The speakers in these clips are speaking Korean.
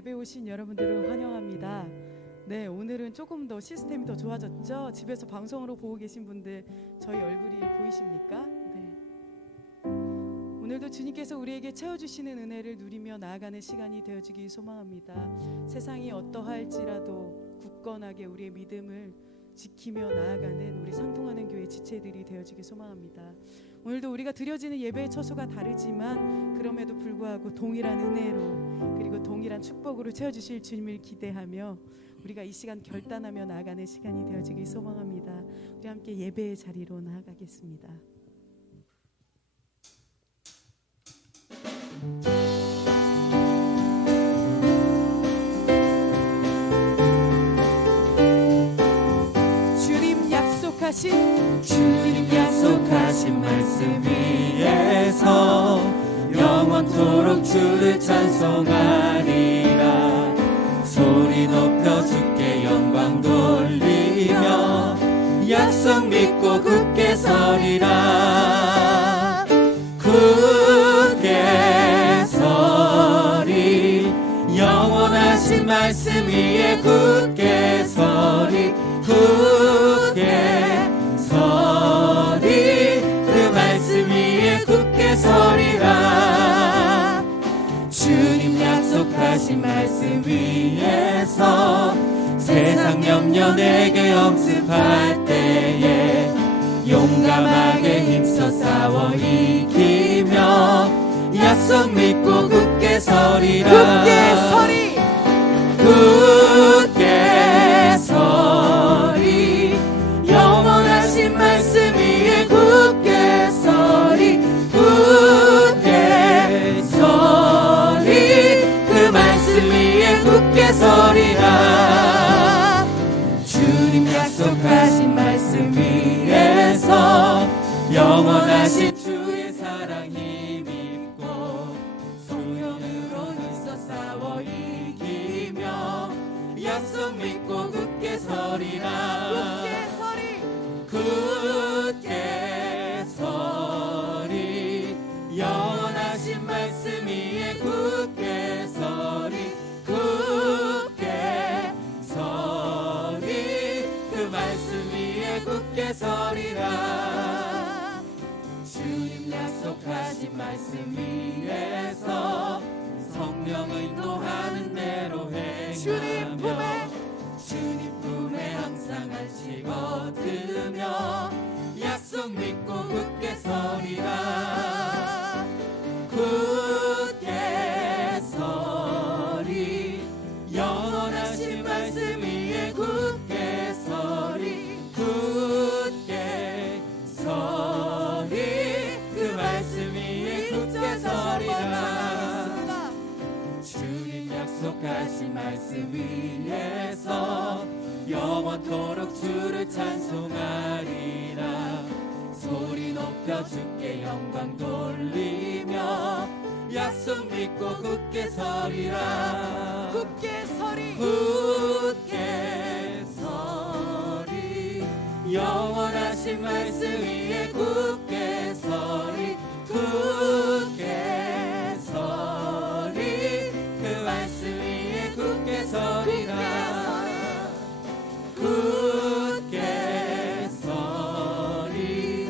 예배 오신 여러분들을 환영합니다. 네, 오늘은 조금 더 시스템이 더 좋아졌죠? 집에서 방송으로 보고 계신 분들 저희 얼굴이 보이십니까? 네. 오늘도 주님께서 우리에게 채워주시는 은혜를 누리며 나아가는 시간이 되어주길 소망합니다. 세상이 어떠할지라도 굳건하게 우리의 믿음을 지키며 나아가는 우리 상통하는 교회 지체들이 되어주길 소망합니다. 오늘도 우리가 드려지는 예배의 처소가 다르지만 그럼에도 불구하고 동일한 은혜로 그리고 동일한 축복으로 채워주실 주님을 기대하며 우리가 이 시간 결단하며 나아가는 시간이 되어지길 소망합니다. 우리 함께 예배의 자리로 나아가겠습니다. 주님 약속하신 말씀 위에서 영원토록 주를 찬송하리라. 소리 높여 주께 영광 돌리며 약속 믿고 굳게 서리라. 굳게 서리 영원하신 말씀 위에 굳게 서리. 굳게 서리 그 말씀 위에 굳게 서리라. 주님 약속하신 말씀 위에서 세상 염려 내게 엄습할 때에 용감하게 힘써 싸워 이기며 약속 믿고 굳게 서리라. 굳게 서리 굳게 서리 영원하신 말씀 위에 굳게 서리. 굳게 서리 그 말씀 위에 굳게 서리라. 주님 약속하신 말씀 위에서 영원하신 주의 사랑 힘입고 성령으로 힘써 싸워 이기며 약속 믿고 굳게 서리라. 굳게 서리 영원하신 말씀 위에 굳게 서리. 굳게 서리 그 말씀 위에 굳게 서리라. 주님 약속하신 말씀 위에서 성령의 인도하는 대로 행하며 주님 품에 항상 안식 얻으며 약속 믿고 굳게 서리라. 굳게 서리 영원하신 말씀 위에 굳게 서리. 굳게 서리 그 말씀 위에 굳게 서리라. 주님 약속하신 말씀 위에서 영원토록 주를 찬송하리라. 소리 높여 주께 영광 돌리며 약속 믿고 굳게 서리라. 굳게 서리 굳게 서리 영원하신 말씀 위에 굳게 서리. 굳게 서리 그 말씀 위에 굳게 서리라. 굳게 서리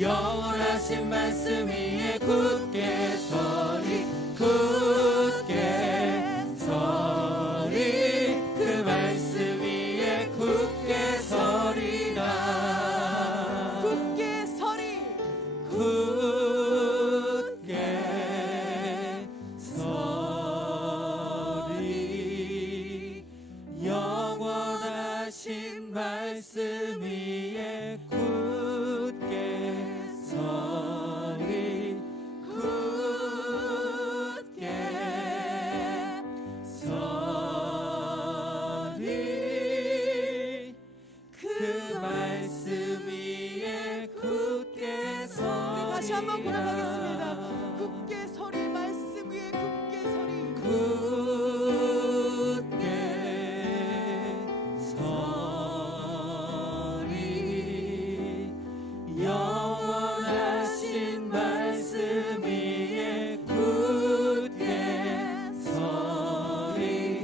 영원하신 말씀 위에 굳게 서리. 굳게 서리 그 말씀 위에 굳게 서리라. 굳게 서리 굳게 서리 영원하신 말씀 위에 굳게 서리. 굳게 서리 그 말씀 위에 굳게 서리. 다시 한번 고백하겠습니다. 굳게 서리 말씀 위에 굳게 서리 굳게 서리 영원하신 말씀 위에 굳게 서리.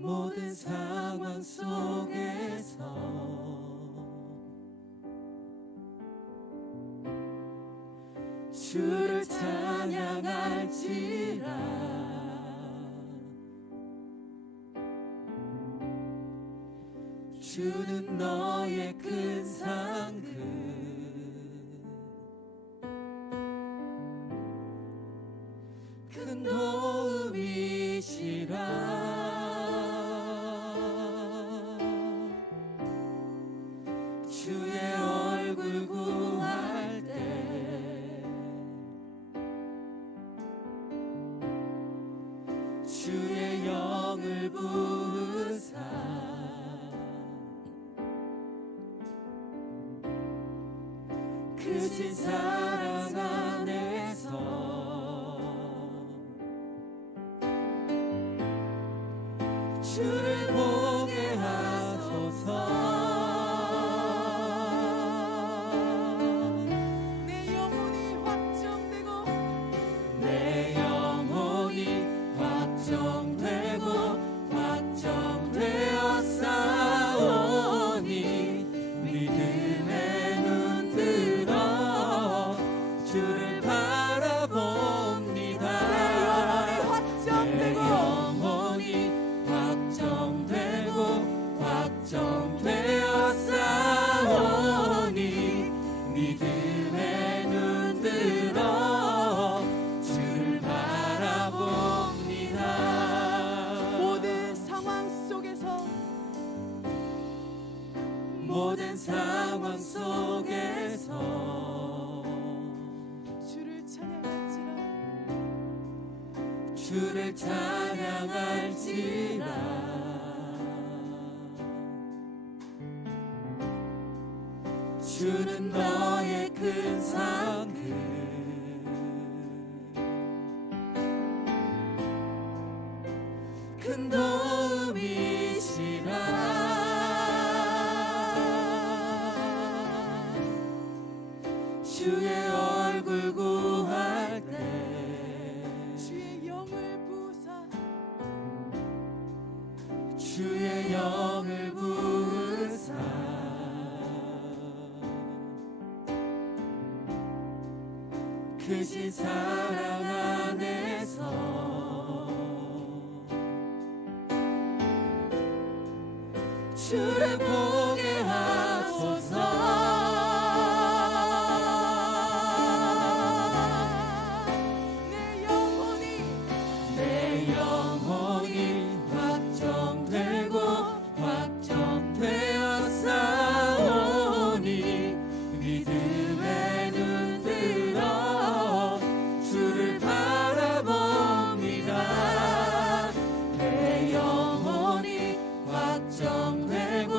모든 상황 속에서 주를 찬양할지라. 주는 너의 큰 상급 큰 도움이시라. 주의 얼굴 구할 때 주의 영을 부으사 크신 사랑 안에서 주를 보게 하소서. 내 영혼이 확정되고 내 영혼이 확정되고 확정되어 싸우니 믿음의 눈 들어 주를 바라봅니다. 내 영혼이 확정되고 확정되어 싸우니 믿음의 눈 들어 주를 바라봅니다. 모든 상황 속에서 모든 상황 속에서 주를 찬양할지라. 주를 찬양할지라. 주는 너의 큰 상급 큰 도움이시라. 주의 얼굴 구할 때 주의 영을 부사 주의 영을 부으사 크신 사랑 안에서 주를 보게 하소서. 내 영혼이 확정되고 확정되어 싸우니 믿음의 눈 들어 주를 바라봅니다. 내 영혼이 확정되고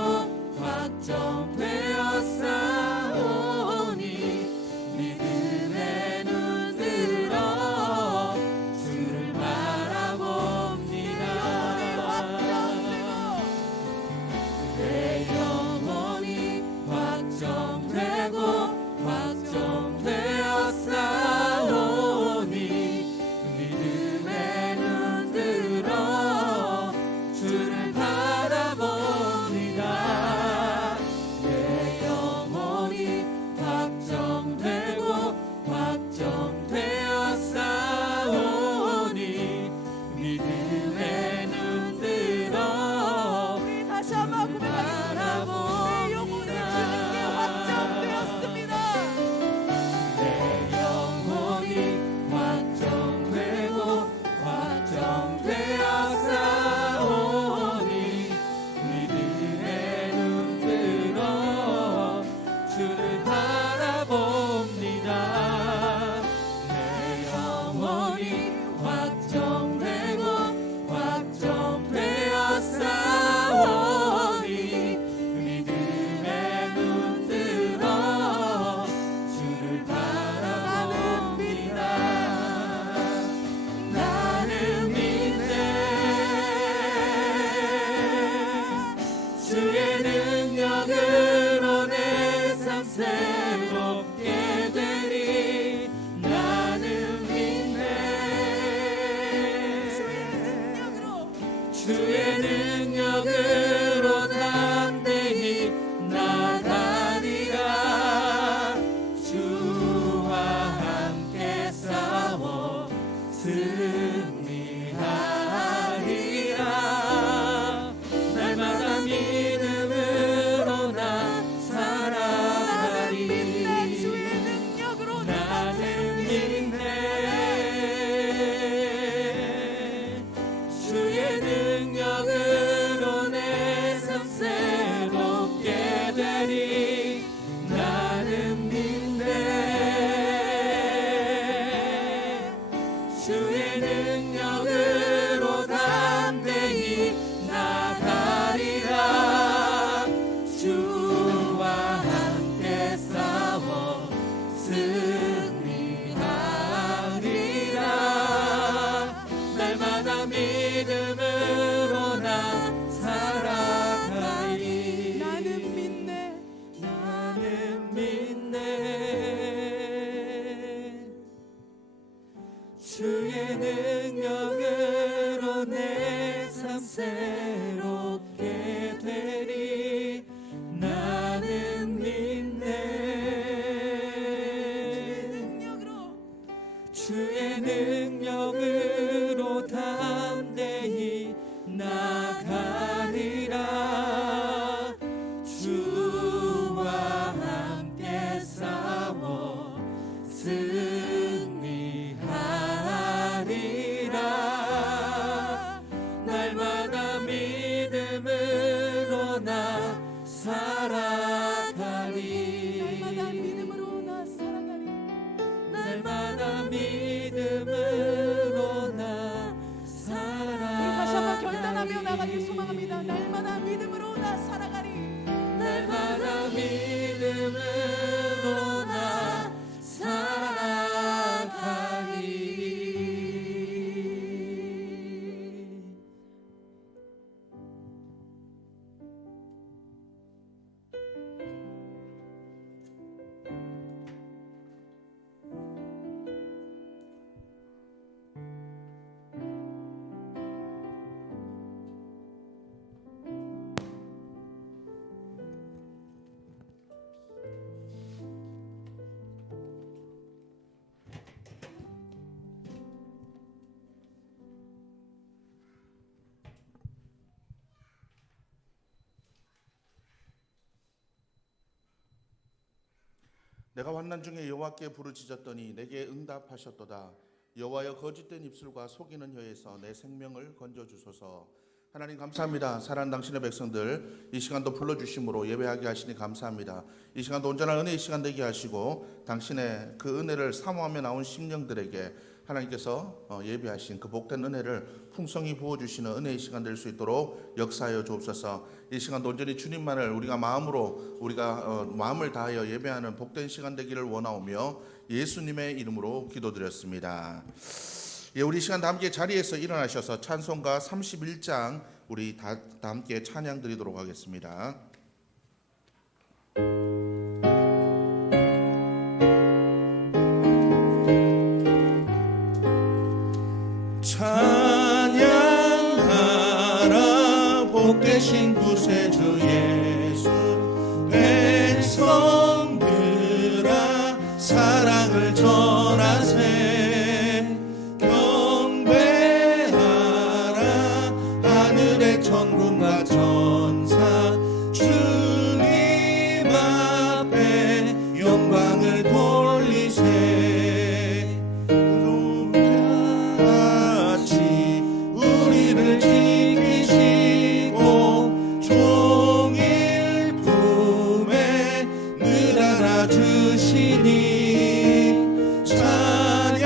주의 능력으로 담대히 나가리라. 주와 함께 싸워 승리하리라. 날마다 믿음으로 나 살아가리. 나는 믿네. 주의 능력으로 내 삶 새롭게 되리. 나는 믿네. 주의 능력으로 담대히 나가리라. 주와 함께 싸워 승리하리라. 날마다 믿음으로 나 살아가리. 나는 믿네. 나는 믿네. 주의 능력으로 내 삶 새롭게 되리. 나는 믿네. 주의 능력으로 담대히 나가리라. 주와 함께 싸워 승리하리라. 날마다 믿음으로 나 살아가리. 날마다 믿음으로 나 살아가리. 날마다 믿음으로 나 살아가리. 우리 다시 한번 결단하며 나가길 소망합니다. 날마다 믿음으로 나 살아가리. 날마다 믿음으로 나 살아가리. 내가 환난 중에 여호와께 부르짖었더니 내게 응답하셨도다. 여호와여 거짓된 입술과 속이는 혀에서 내 생명을 건져주소서. 하나님 감사합니다. 사랑하는 당신의 백성들 이 시간도 불러주심으로 예배하게 하시니 감사합니다. 이 시간도 온전한 은혜의 시간 되게 하시고 당신의 그 은혜를 사모하며 나온 심령들에게 하나님께서 예배하신 그 복된 은혜를 풍성히 부어주시는 은혜의 시간 될 수 있도록 역사하여 주옵소서. 이 시간도 온전히 주님만을 우리가 마음을 다하여 예배하는 복된 시간 되기를 원하오며 예수님의 이름으로 기도드렸습니다. 예, 우리 시간 다 함께 자리에서 일어나셔서 찬송가 31장 우리 다 함께 찬양 드리도록 하겠습니다. 찬양하라 복되신 구세주 예수. 백성들아 사랑을 전하세. 경배하라 하늘의 천군과 천사. 주님 앞에 영광을 돌리세. 구름같이 우리를 지키시고 종일 품에 늘 안아주시니. 찬양하라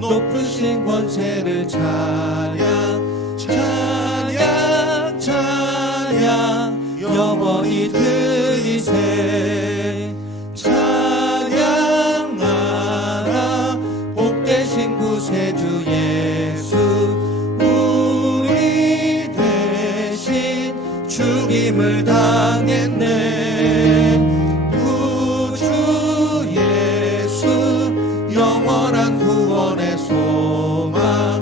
높으신 권세를. 찬양 찬양 찬양 영원히 드리세. 찬양하라 복되신 구세주 예수. 우리 대신 죽임을 당했네. 구주 예수 영원한 구원의 소망.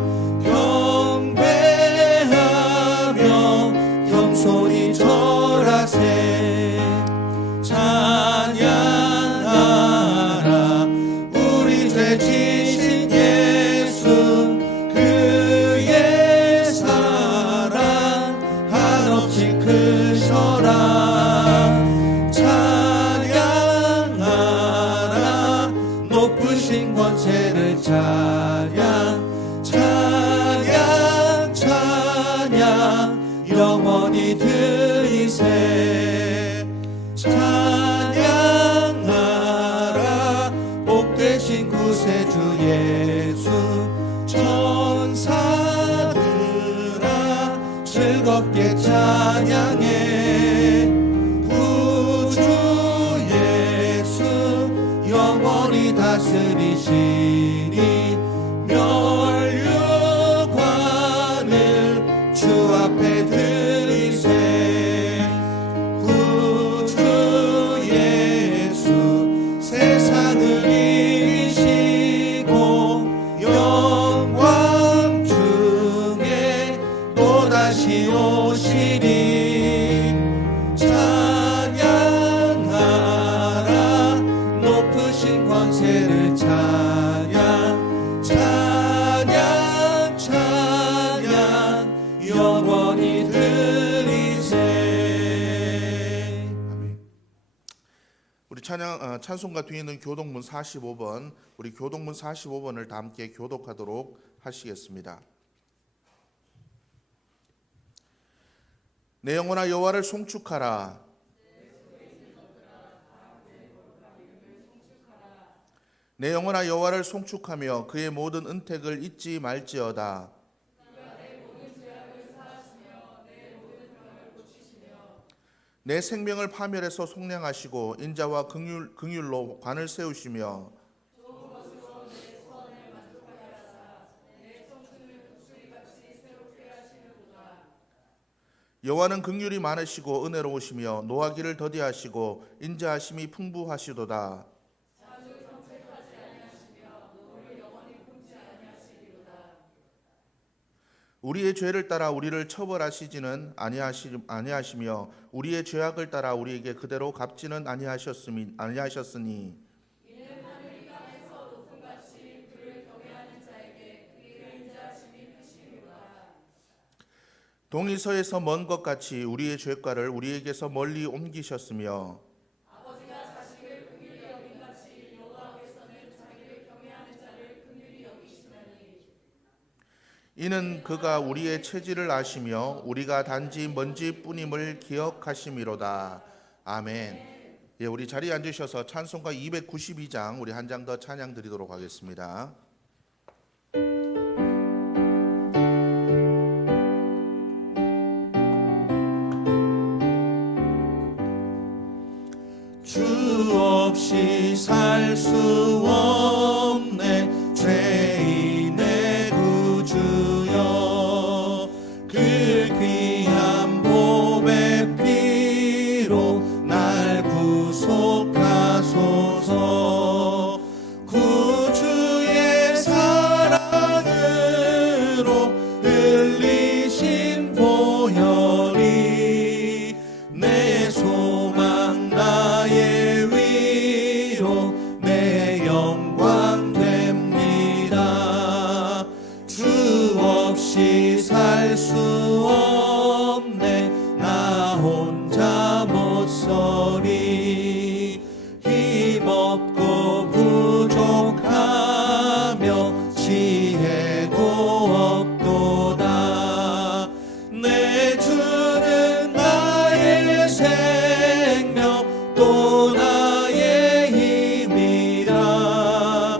영원히 들리세. 찬양하라 복되신 구세주 예수. 천사들아 즐겁게 찬양해. 구주 예수 영원히 다스리시니 멸류관을 주 앞에 드리세. 구주 예수 세상을 이기시고 영광 중에 또다시 오시리. 찬양하라 높으신 권세를 찬양. 찬양 찬양 영원히 들리세. 아멘. 우리 찬송가 뒤에 있는 교독문 45번, 우리 교독문 45번을 다 함께 교독하도록 하시겠습니다. 내 영혼아 여호와를 송축하라. 내 영혼아 여호와를 송축하며 그의 모든 은택을 잊지 말지어다. 내 생명을 파멸해서 속량하시고 인자와 긍휼로 관을 세우시며 여호와는 긍휼이 많으시고 은혜로우시며 노하기를 더디하시고 인자하심이 풍부하시도다. 우리의 죄를 따라 우리를 처벌하시지는 아니하시며 우리의 죄악을 따라 우리에게 그대로 갚지는 아니하셨으니 동이 서에서 먼 것 같이 우리의 죄가를 우리에게서 멀리 옮기셨으며 이는 그가 우리의 체질을 아시며 우리가 단지 먼지뿐임을 기억하심이로다. 아멘. 예, 우리 자리에 앉으셔서 찬송가 292장 우리 한 장 더 찬양 드리도록 하겠습니다. 주 없이 살 수 없네 죄인의 구주여. 그 귀한 보배 피로 날 구속하소서. 구주의 사랑으로 흘리신 보혈이 내 소망 나의 위로 내 영광 됩니다. 주 없이 살 수 없네 나 혼자 못 서리. 힘없고 부족하며 지혜도 없도다. 내 주는 나의 생명 또 나의 힘이라.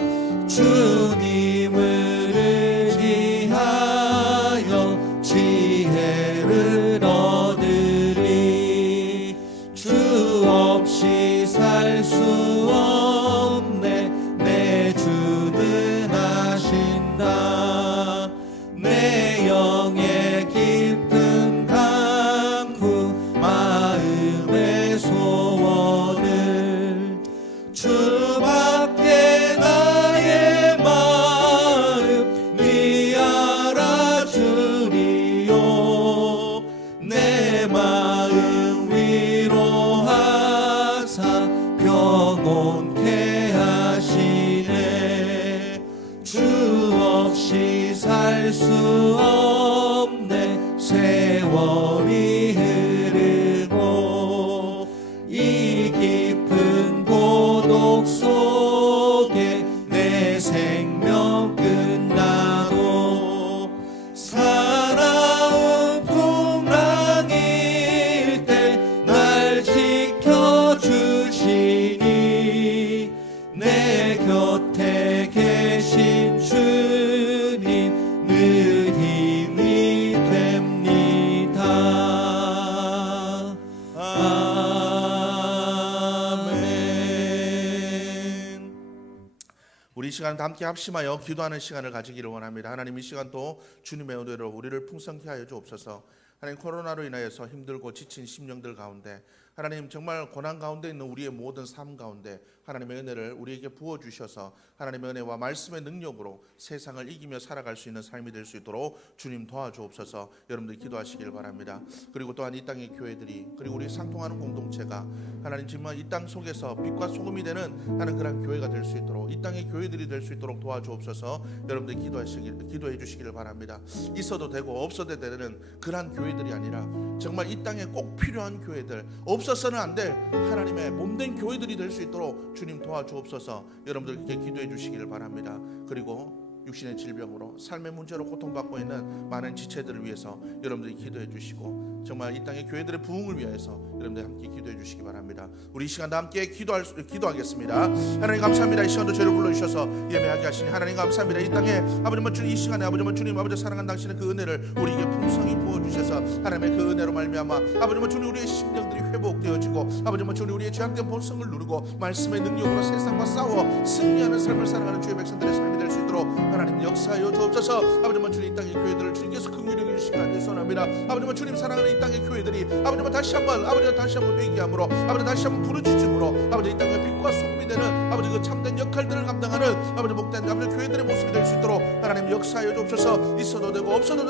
주님을 의지하여 지혜를 얻으리. 주 없이 살 수 없네 내 주는 아신다. 내 영의 깊은 강구 마음의 소원을 주밖에 나의 마음 네 알아주리요. 내 마음 위로하사 평온케 하시네. 주 없이 살 수 없네 세월이 흐르고 이 깊은 고독 속에 내 생명 끝나도 살아온 풍랑 시간 함께 합심하여 기도하는 시간을 가지기를 원합니다. 하나님, 이 시간도 주님의 은혜로 우리를 풍성케 하여 주옵소서. 하나님, 코로나로 인하여서 힘들고 지친 심령들 가운데, 하나님 정말 고난 가운데 있는 우리의 모든 삶 가운데 하나님의 은혜를 우리에게 부어주셔서 하나님의 은혜와 말씀의 능력으로 세상을 이기며 살아갈 수 있는 삶이 될 수 있도록 주님 도와주옵소서. 여러분들 기도하시길 바랍니다. 그리고 또한 이 땅의 교회들이, 그리고 우리 상통하는 공동체가 하나님 정말 이 땅 속에서 빛과 소금이 되는 하는 그런 교회가 될 수 있도록, 이 땅의 교회들이 될 수 있도록 도와주옵소서. 여러분들 기도해 주시기를 바랍니다. 있어도 되고 없어도 되는 그러한 교회들이 아니라 정말 이 땅에 꼭 필요한 교회들, 없어서는 안 될 하나님의 몸된 교회들이 될 수 있도록 주님 도와주옵소서. 여러분들께 기도해 주시기를 바랍니다. 그리고 육신의 질병으로 삶의 문제로 고통받고 있는 많은 지체들을 위해서 여러분들이 기도해 주시고, 정말 이 땅의 교회들의 부흥을 위해서 여러분들 함께 기도해 주시기 바랍니다. 우리 이 시간도 함께 기도하겠습니다. 하나님 감사합니다. 이 시간도 저희를 불러주셔서 예배하게 하시니 하나님 감사합니다. 이 땅에 아버지 주님, 이 시간에 아버지 주님, 아버지 사랑하는 당신의 그 은혜를 우리에게 풍성히 부어주셔서 하나님의 그 은혜로 말미암아 아버지 주님, 우리의 심령들이 회복되어지고 아버지 주님, 우리의 죄악된 본성을 누르고 말씀의 능력으로 세상과 싸워 승리하는 삶을 살아가는 주의 백성들의 삶이 될 수 있도록 하나님 역사하여 주옵소서. 아버지 주님, 이 땅의 교회들을 주님께서 긍휼히 여기시기 간절히 소원합니다. 아버지 주님, 사랑하는 이 땅의 교회들이 아버지 다시 한번 회개함으로 아버지 다시 한번 부르짖음으로 아버지 이 땅의 빛과 소금이 되는 아버지 그 참된 역할들을 감당하는 아버지 복된 아버지 교회들의 모습이 될 수 있도록 하나님 역사하여 주옵소서. 있어도 되고 없어도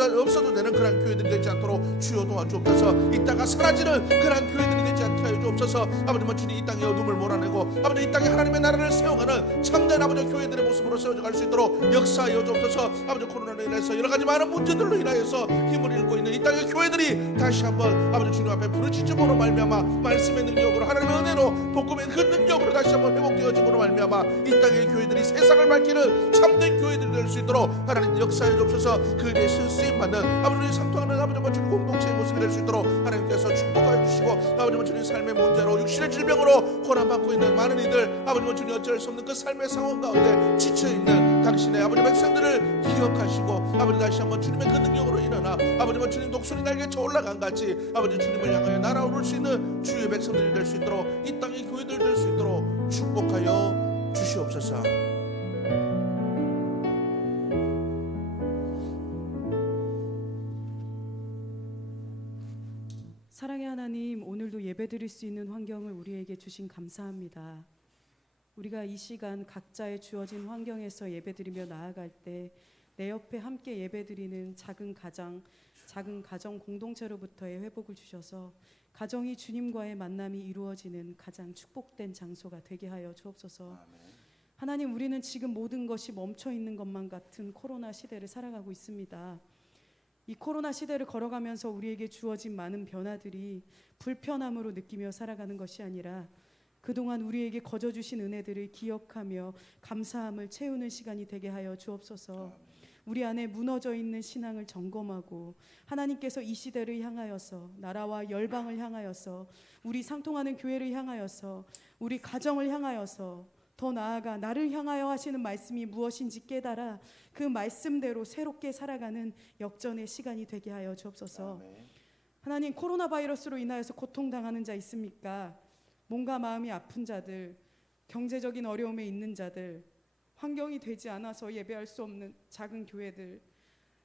되는 그런 교회들이 되지 않도록 주여 도와주옵소서. 있다가 사라지는 그런 교회들이 되지 않게 하여 주옵소서. 아버지 주님, 이 땅의 어둠을 몰아내고 아버지 이 땅에 하나님의 나라를 세워가는 참된 아버지 교회들의 모습으로 세워져 갈 수 있도록 역사하여 주옵소서. 아버지 코로나로 인해서 여러 가지 많은 문제들로 인하여서 힘을 잃고 있는 이 땅의 교회들이 다시 한번 아버지 주님 앞에 부르짖음으로 말미암아 말씀의 능력으로 하나님의 은혜로 복음의 그 능력으로 다시 한번 회복되어짐으로 말미암아 이 땅의 교회들이 세상을 밝히는 참된 교회들이 될 수 있도록 하나님 역사해 주옵소서. 그 일에 쓰임 받는 아버지 상통하는 아버지 주님 공동체의 모습이 될 수 있도록 하나님께서 축복하여 주시고, 아버지 주님 삶의 문제로 육신의 질병으로 고난받고 있는 많은 이들 아버지 주님 어쩔 수 없는 그 삶의 상황 가운데 지쳐 있는 당신의 아버지 백성들을 기억하시고 아버지 다시 한번 주님의 그 능력으로 일어나 아버지 주님 독수리 날개쳐 올라간 같이 아버지 주님을 향하여 날아오를 수 있는 주의 백성들이 될 수 있도록, 이 땅의 교회들 될 수 있도록 축복하여 주시옵소서. 사랑의 하나님, 오늘도 예배드릴 수 있는 환경을 우리에게 주신 감사합니다. 우리가 이 시간 각자의 주어진 환경에서 예배드리며 나아갈 때 내 옆에 함께 예배드리는 작은 가정 공동체로부터의 회복을 주셔서 가정이 주님과의 만남이 이루어지는 가장 축복된 장소가 되게 하여 주옵소서. 하나님, 우리는 지금 모든 것이 멈춰 있는 것만 같은 코로나 시대를 살아가고 있습니다. 이 코로나 시대를 걸어가면서 우리에게 주어진 많은 변화들이 불편함으로 느끼며 살아가는 것이 아니라 그동안 우리에게 거저 주신 은혜들을 기억하며 감사함을 채우는 시간이 되게 하여 주옵소서. 우리 안에 무너져 있는 신앙을 점검하고 하나님께서 이 시대를 향하여서, 나라와 열방을 향하여서, 우리 상통하는 교회를 향하여서, 우리 가정을 향하여서, 더 나아가 나를 향하여 하시는 말씀이 무엇인지 깨달아 그 말씀대로 새롭게 살아가는 역전의 시간이 되게 하여 주옵소서. 하나님, 코로나 바이러스로 인하여서 고통당하는 자 있습니까? 몸과 마음이 아픈 자들, 경제적인 어려움에 있는 자들, 환경이 되지 않아서 예배할 수 없는 작은 교회들,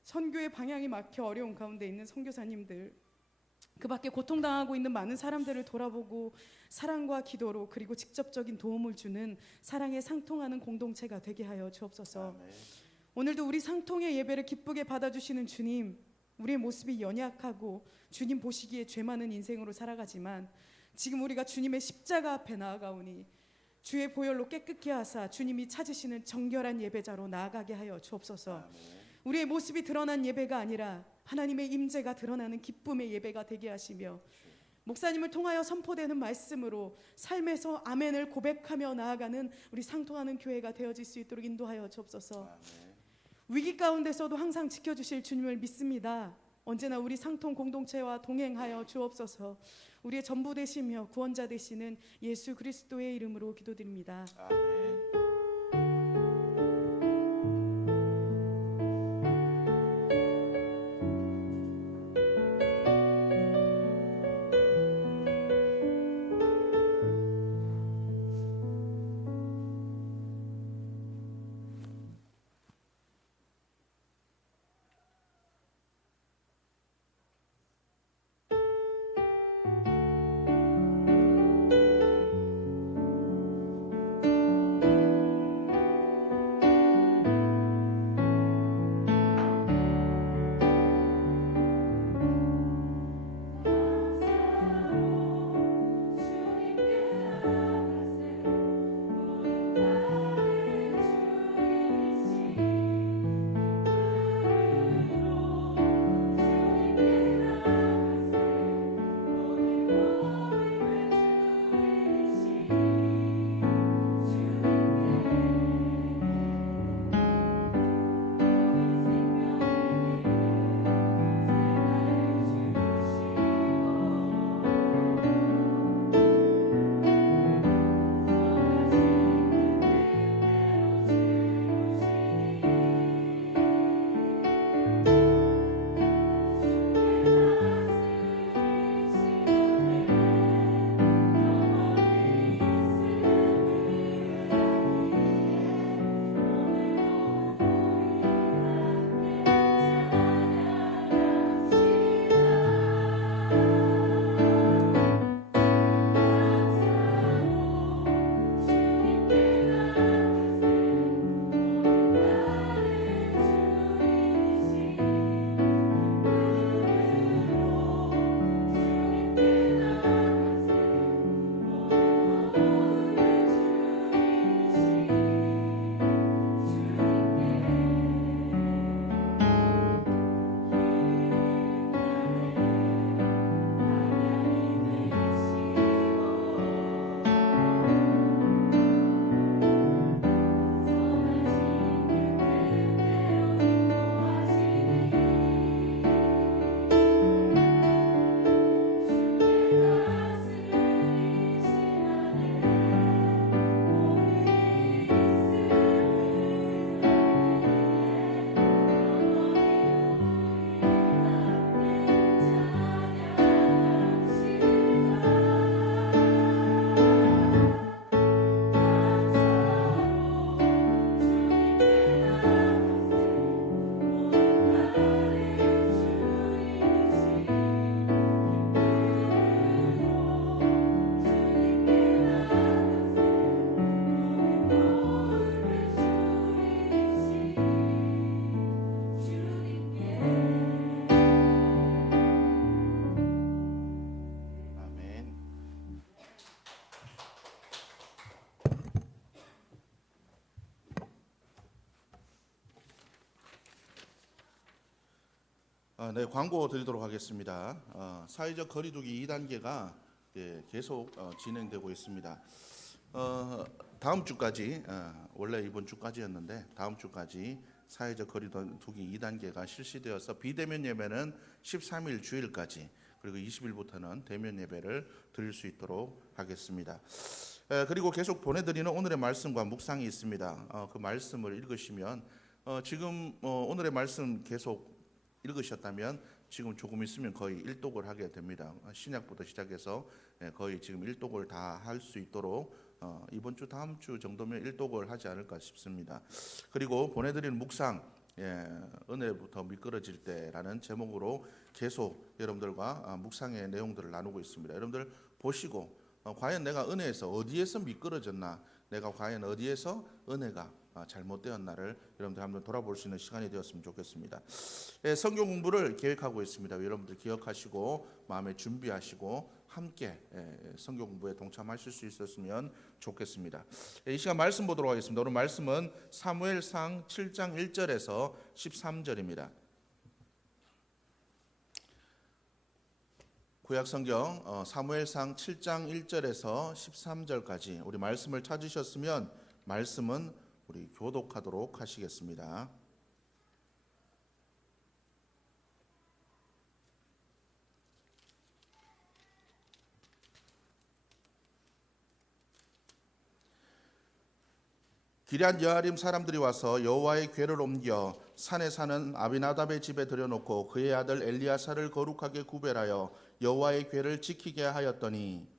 선교의 방향이 막혀 어려운 가운데 있는 선교사님들, 그 밖에 고통당하고 있는 많은 사람들을 돌아보고 사랑과 기도로, 그리고 직접적인 도움을 주는 사랑에 상통하는 공동체가 되게 하여 주옵소서. 오늘도 우리 상통의 예배를 기쁘게 받아주시는 주님, 우리의 모습이 연약하고 주님 보시기에 죄 많은 인생으로 살아가지만 지금 우리가 주님의 십자가 앞에 나아가오니 주의 보혈로 깨끗게 하사 주님이 찾으시는 정결한 예배자로 나아가게 하여 주옵소서. 우리의 모습이 드러난 예배가 아니라 하나님의 임재가 드러나는 기쁨의 예배가 되게 하시며, 목사님을 통하여 선포되는 말씀으로 삶에서 아멘을 고백하며 나아가는 우리 상통하는 교회가 되어질 수 있도록 인도하여 주옵소서. 위기 가운데서도 항상 지켜주실 주님을 믿습니다. 언제나 우리 상통 공동체와 동행하여 주옵소서. 우리의 전부 되시며 구원자 되시는 예수 그리스도의 이름으로 기도드립니다. 아멘. 네, 광고 드리도록 하겠습니다. 사회적 거리두기 2단계가 계속 진행되고 있습니다. 다음 주까지, 원래 이번 주까지였는데 다음 주까지 사회적 거리두기 2단계가 실시되어서 비대면 예배는 13일 주일까지, 그리고 20일부터는 대면 예배를 드릴 수 있도록 하겠습니다. 그리고 계속 보내드리는 오늘의 말씀과 묵상이 있습니다. 그 말씀을 읽으시면 지금 오늘의 말씀 계속 읽으셨다면 지금 조금 있으면 거의 일독을 하게 됩니다. 신약부터 시작해서 거의 지금 일독을 다 할 수 있도록 이번 주 다음 주 정도면 일독을 하지 않을까 싶습니다. 그리고 보내드리는 묵상, 은혜부터 미끄러질 때라는 제목으로 계속 여러분들과 묵상의 내용들을 나누고 있습니다. 여러분들 보시고 과연 내가 은혜에서 어디에서 미끄러졌나, 내가 과연 어디에서 은혜가 잘못되었나를 여러분들 한번 돌아볼 수 있는 시간이 되었으면 좋겠습니다. 성경 공부를 계획하고 있습니다. 여러분들 기억하시고 마음에 준비하시고 함께 성경 공부에 동참하실 수 있었으면 좋겠습니다. 이 시간 말씀 보도록 하겠습니다. 오늘 말씀은 사무엘상 7장 1절에서 13절입니다. 구약성경 사무엘상 7장 1절에서 13절까지 우리 말씀을 찾으셨으면 말씀은 우리 교독하도록 하시겠습니다. 기럇 여아림 사람들이 와서 여호와의 궤를 옮겨 산에 사는 아비나답의 집에 들여놓고 그의 아들 엘리야사를 거룩하게 구별하여 여호와의 궤를 지키게 하였더니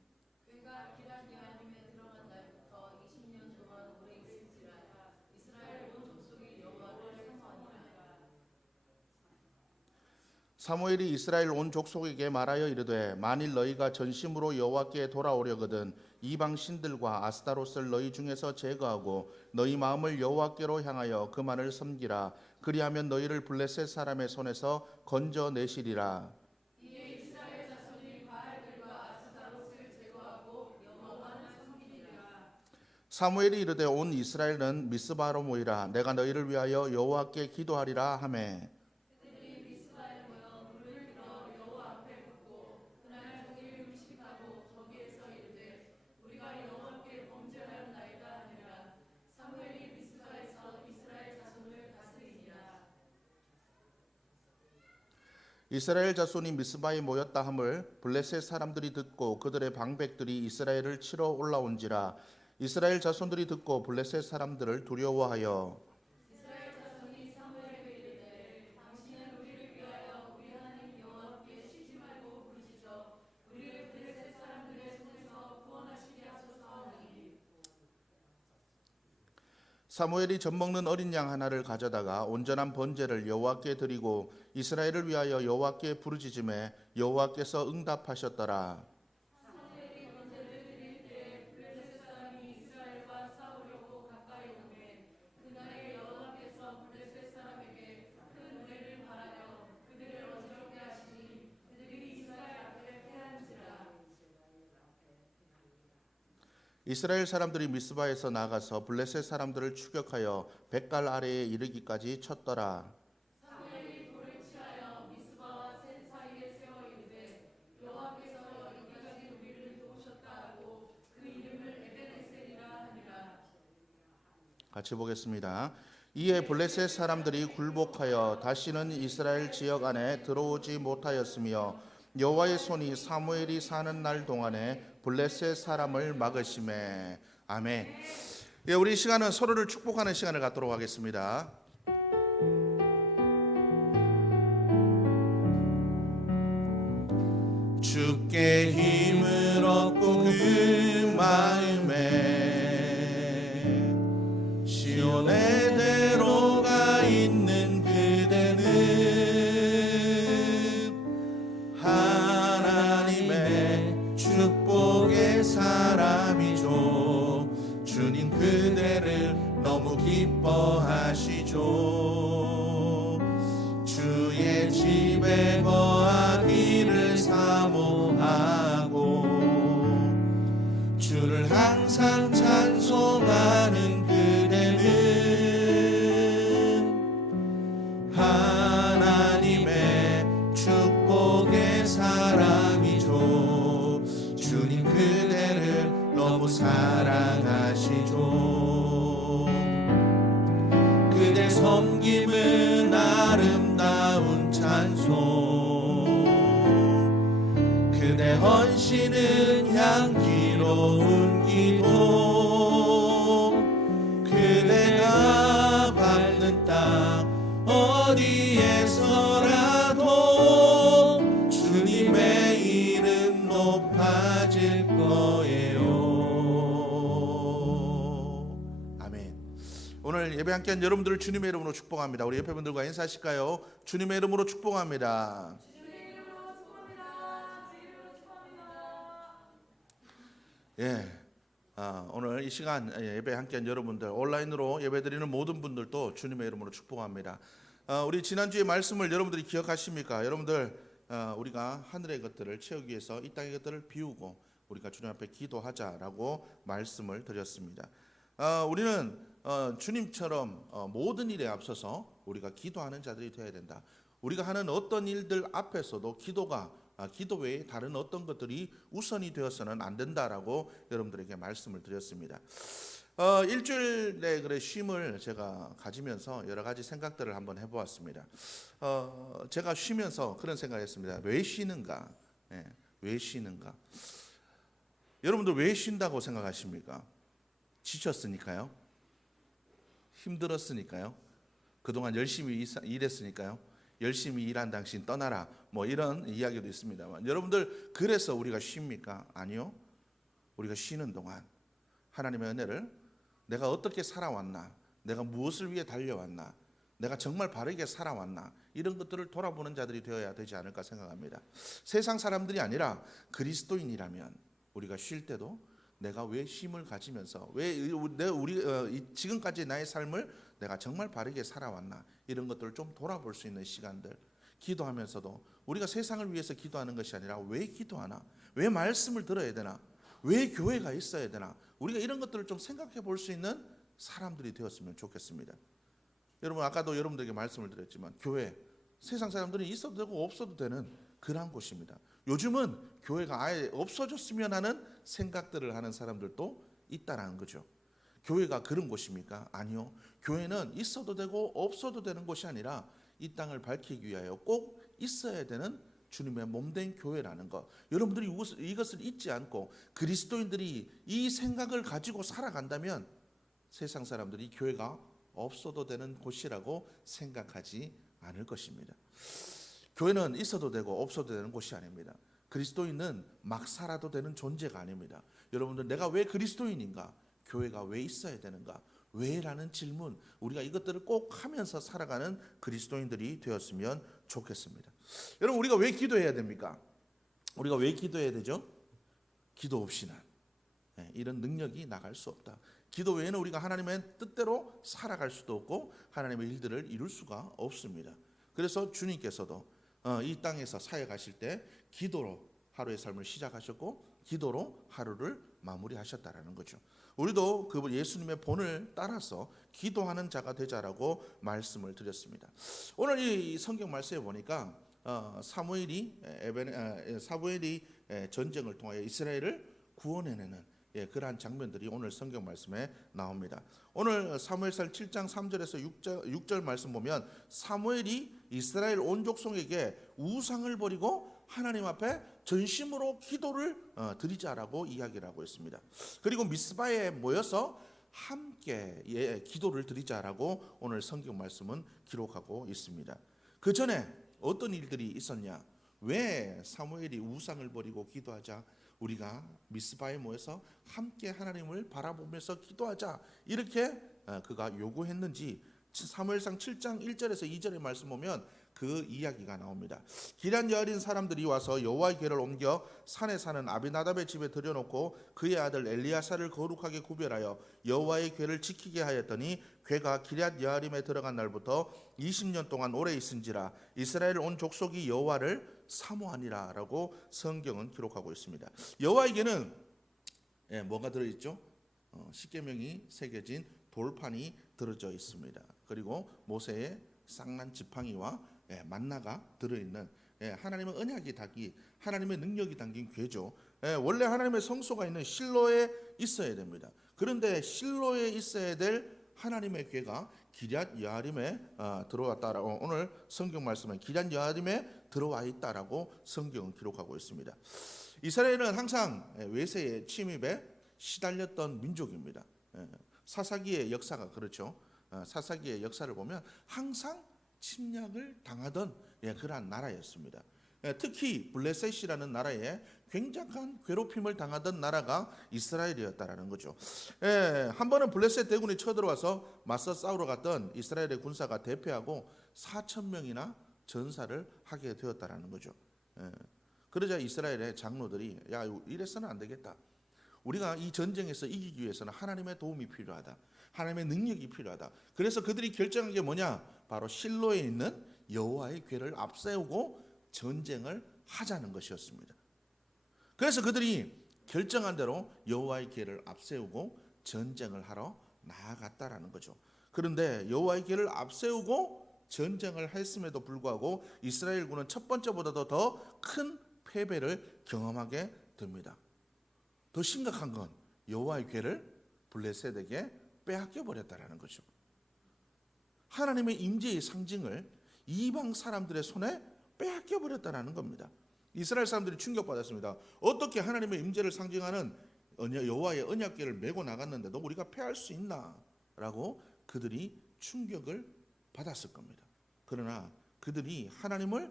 사무엘이 이스라엘 온 족속에게 말하여 이르되 만일 너희가 전심으로 여호와께 돌아오려거든 이방 신들과 아스타롯을 너희 중에서 제거하고 너희 마음을 여호와께로 향하여 그만을 섬기라. 그리하면 너희를 블레셋 사람의 손에서 건져내시리라. 이에 이스라엘 자손이 바알들과 아스타롯을 제거하고 여호와를 섬기리라. 사무엘이 이르되 온 이스라엘은 미스바로 모이라. 내가 너희를 위하여 여호와께 기도하리라 하매 이스라엘 자손이 미스바에 모였다 함을 블레셋 사람들이 듣고 그들의 방백들이 이스라엘을 치러 올라온지라. 이스라엘 자손들이 듣고 블레셋 사람들을 두려워하여 이스라엘 자손이 사무엘에게 이르되 당신은 우리를 위하여 우리 하나님 여호와께 쉬지 말고 부르짖어 우리를 블레셋 사람들의 손에서 구원하시게 하소서 하니 사무엘이 젖먹는 어린 양 하나를 가져다가 온전한 번제를 여호와께 드리고 이스라엘을 위하여 여호와께 부르짖음에 여호와께서 응답하셨더라. 사무엘이 번제를 드릴 때 블레셋 사람이 이스라엘과 싸우려고 가까이 오매 그날에 여호와께서 블레셋 사람에게 큰 우레를 발하여 그들을 어지럽게 하시니 그들이 이스라엘 앞에 패한지라. 이스라엘 사람들이 미스바에서 나가서 블레셋 사람들을 추격하여 벳갈 아래에 이르기까지 쳤더라. 사무엘이 돌을 취하여 미스바와 셋 사이에 세워 이르되 여호와께서 여기까지 우리를 도우셨다 하고 그 이름을 에베네셀이라 하니라. 같이 보겠습니다. 이에 블레셋 사람들이 굴복하여 다시는 이스라엘 지역 안에 들어오지 못하였으며 여호와의 손이 사무엘이 사는 날 동안에 블레셋 사람을 막으시매. 아멘. 우리 시간은 서로를 축복하는 시간을 갖도록 하겠습니다. 주께 힘을 얻고 그 마음에 시온의 대로가 있는 그대는 하나님의 축복의 사람이죠. 주님 그대를 너무 기뻐하시죠. 주의 집에 거하기를 사모하고 주를 항상 찬송하는 그대는 하나님의 이어지는 향기로운 기도 그대가 밟는 땅 어디에서라도 주님의 이름 높아질 거예요. 아멘. 오늘 예배 함께한 여러분들을 주님의 이름으로 축복합니다. 우리 옆에 분들과 인사하실까요? 주님의 이름으로 축복합니다. 예, 오늘 이 시간 예배 함께한 여러분들, 온라인으로 예배드리는 모든 분들도 주님의 이름으로 축복합니다. 우리 지난주의 말씀을 여러분들이 기억하십니까? 여러분들, 우리가 하늘의 것들을 채우기 위해서 이 땅의 것들을 비우고 우리가 주님 앞에 기도하자라고 말씀을 드렸습니다. 우리는 주님처럼 모든 일에 앞서서 우리가 기도하는 자들이 되어야 된다. 우리가 하는 어떤 일들 앞에서도 기도 외에 다른 어떤 것들이 우선이 되어서는 안 된다라고 여러분들에게 말씀을 드렸습니다. 일주일의 그래 쉼을 제가 가지면서 여러 가지 생각들을 한번 해보았습니다. 제가 쉬면서 그런 생각했습니다. 왜 쉬는가? 예, 왜 쉬는가? 여러분들 왜 쉰다고 생각하십니까? 지쳤으니까요? 힘들었으니까요? 그동안 열심히 일했으니까요? 열심히 일한 당신 떠나라, 뭐 이런 이야기도 있습니다만, 여러분들 그래서 우리가 쉽니까? 아니요. 우리가 쉬는 동안 하나님의 은혜를, 내가 어떻게 살아왔나, 내가 무엇을 위해 달려왔나, 내가 정말 바르게 살아왔나, 이런 것들을 돌아보는 자들이 되어야 되지 않을까 생각합니다. 세상 사람들이 아니라 그리스도인이라면 우리가 쉴 때도 내가 왜 쉼을 가지면서 지금까지 나의 삶을 내가 정말 바르게 살아왔나, 이런 것들을 좀 돌아볼 수 있는 시간들, 기도하면서도 우리가 세상을 위해서 기도하는 것이 아니라 왜 기도하나, 왜 말씀을 들어야 되나, 왜 교회가 있어야 되나, 우리가 이런 것들을 좀 생각해 볼 수 있는 사람들이 되었으면 좋겠습니다. 여러분, 아까도 여러분들에게 말씀을 드렸지만 교회, 세상 사람들이 있어도 되고 없어도 되는 그러한 곳입니다. 요즘은 교회가 아예 없어졌으면 하는 생각들을 하는 사람들도 있다라는 거죠. 교회가 그런 곳입니까? 아니요. 교회는 있어도 되고 없어도 되는 곳이 아니라 이 땅을 밝히기 위하여 꼭 있어야 되는 주님의 몸된 교회라는 것, 여러분들이 이것을 잊지 않고 그리스도인들이 이 생각을 가지고 살아간다면 세상 사람들이 교회가 없어도 되는 곳이라고 생각하지 않을 것입니다. 교회는 있어도 되고 없어도 되는 곳이 아닙니다. 그리스도인은 막 살아도 되는 존재가 아닙니다. 여러분들, 내가 왜 그리스도인인가? 교회가 왜 있어야 되는가? 왜? 라는 질문, 우리가 이것들을 꼭 하면서 살아가는 그리스도인들이 되었으면 좋겠습니다. 여러분, 우리가 왜 기도해야 됩니까? 우리가 왜 기도해야 되죠? 기도 없이는 이런 능력이 나갈 수 없다. 기도 외에는 우리가 하나님의 뜻대로 살아갈 수도 없고 하나님의 일들을 이룰 수가 없습니다. 그래서 주님께서도 이 땅에서 사역하실 때 기도로 하루의 삶을 시작하셨고 기도로 하루를 마무리하셨다라는 거죠. 우리도 그 예수님의 본을 따라서 기도하는 자가 되자라고 말씀을 드렸습니다. 오늘 이 성경 말씀에 보니까 사무엘이 전쟁을 통하여 이스라엘을 구원해내는 그러한 장면들이 오늘 성경 말씀에 나옵니다. 오늘 사무엘상 7장 3절에서 6절 말씀 보면 사무엘이 이스라엘 온 족속에게 우상을 버리고 하나님 앞에 전심으로 기도를 드리자라고 이야기를 하고 있습니다. 그리고 미스바에 모여서 함께 기도를 드리자라고 오늘 성경 말씀은 기록하고 있습니다. 그 전에 어떤 일들이 있었냐? 왜 사무엘이 우상을 버리고 기도하자, 우리가 미스바에 모여서 함께 하나님을 바라보면서 기도하자, 이렇게 그가 요구했는지 사무엘상 7장 1절에서 2절의 말씀 보면 그 이야기가 나옵니다. 기럇 여아린 사람들이 와서 여호와의 궤를 옮겨 산에 사는 아비나답의 집에 들여놓고 그의 아들 엘리야사를 거룩하게 구별하여 여호와의 궤를 지키게 하였더니 궤가 기럇 여아림에 들어간 날부터 20년 동안 오래 있은지라 이스라엘 온 족속이 여호와를 사모하니라라고 성경은 기록하고 있습니다. 여호와의 궤는 뭐가 들어있죠? 십계명이 새겨진 돌판이 들어져 있습니다. 그리고 모세의 쌍난 지팡이와 만나가 들어있는 하나님의 언약이 담긴, 하나님의 능력이 담긴 궤죠. 원래 하나님의 성소가 있는 실로에 있어야 됩니다. 그런데 실로에 있어야 될 하나님의 궤가 기럇 여아림에 들어왔다라고 오늘 성경 말씀은 기럇 여아림에 들어와 있다라고 성경은 기록하고 있습니다. 이스라엘은 항상 외세의 침입에 시달렸던 민족입니다. 사사기의 역사가 그렇죠. 사사기의 역사를 보면 항상 침략을 당하던 그러한 나라였습니다. 특히 블레셋이라는 나라에 굉장한 괴롭힘을 당하던 나라가 이스라엘이었다라는 거죠. 한 번은 블레셋 대군이 쳐들어와서 맞서 싸우러 갔던 이스라엘의 군사가 대패하고 4천 명이나 전사를 하게 되었다라는 거죠. 그러자 이스라엘의 장로들이 야, 이래서는 안 되겠다. 우리가 이 전쟁에서 이기기 위해서는 하나님의 도움이 필요하다. 하나님의 능력이 필요하다. 그래서 그들이 결정한 게 뭐냐? 바로 실로에 있는 여호와의 궤를 앞세우고 전쟁을 하자는 것이었습니다. 그래서 그들이 결정한 대로 여호와의 궤를 앞세우고 전쟁을 하러 나아갔다라는 거죠. 그런데 여호와의 궤를 앞세우고 전쟁을 했음에도 불구하고 이스라엘군은 첫 번째보다도 더 큰 패배를 경험하게 됩니다. 더 심각한 건 여호와의 궤를 블레셋에게 빼앗겨 버렸다라는 거죠. 하나님의 임재의 상징을 이방 사람들의 손에 빼앗겨 버렸다라는 겁니다. 이스라엘 사람들이 충격받았습니다. 어떻게 하나님의 임재를 상징하는 여호와의 언약궤를 메고 나갔는데도 우리가 패할 수 있나라고 그들이 충격을 받았을 겁니다. 그러나 그들이 하나님을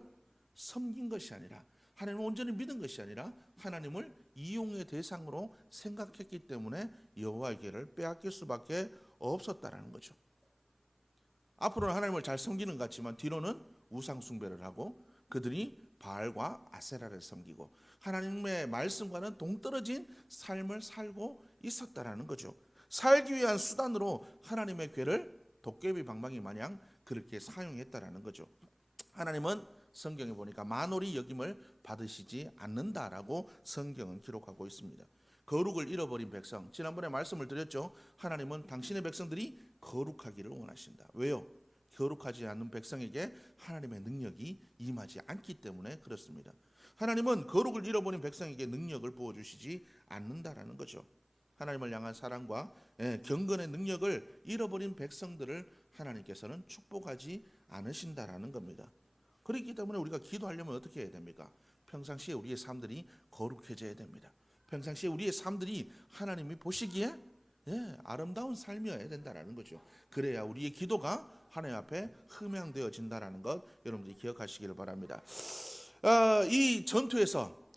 섬긴 것이 아니라 하나님을 온전히 믿은 것이 아니라 하나님을 이용의 대상으로 생각했기 때문에 여호와의 궤를 빼앗길 수밖에 없었다라는 거죠. 앞으로는 하나님을 잘 섬기는 것 같지만 뒤로는 우상 숭배를 하고 그들이 바알과 아세라를 섬기고 하나님의 말씀과는 동떨어진 삶을 살고 있었다라는 거죠. 살기 위한 수단으로 하나님의 궤를 도깨비 방망이 마냥 그렇게 사용했다라는 거죠. 하나님은 성경에 보니까 만홀히 여김을 받으시지 않는다라고 성경은 기록하고 있습니다. 거룩을 잃어버린 백성, 지난번에 말씀을 드렸죠. 하나님은 당신의 백성들이 거룩하기를 원하신다. 왜요? 거룩하지 않는 백성에게 하나님의 능력이 임하지 않기 때문에 그렇습니다. 하나님은 거룩을 잃어버린 백성에게 능력을 부어주시지 않는다라는 거죠. 하나님을 향한 사랑과 경건의 능력을 잃어버린 백성들을 하나님께서는 축복하지 않으신다라는 겁니다. 그렇기 때문에 우리가 기도하려면 어떻게 해야 됩니까? 평상시에 우리의 삶들이 거룩해져야 됩니다. 평상시에 우리의 삶들이 하나님이 보시기에 아름다운 삶이어야 된다라는 거죠. 그래야 우리의 기도가 하나님 앞에 흠양되어진다라는 것 여러분들이 기억하시기를 바랍니다. 이 전투에서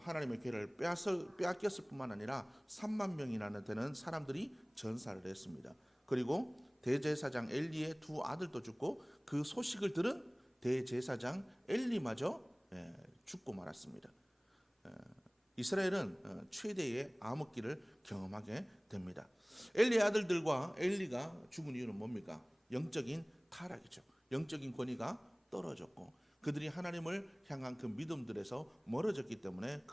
하나님의 궤를 빼앗겼을 뿐만 아니라 3만 명이나 되는 사람들이 전사를 했습니다. 그리고 대제사장 엘리의 두 아들도 죽고 그 소식을 들은 대제사장 엘리마저 죽고 말았습니다. 이스라엘은 최대의 암흑기를 경험하게 됩니다. 엘리의 아들들과 엘리가 죽은 이유는 뭡니까? 영적인 타락이죠. 영적인 권위가 떨어졌고 그들이 하나님을 향한 그 믿음들에서 멀어졌기 때문에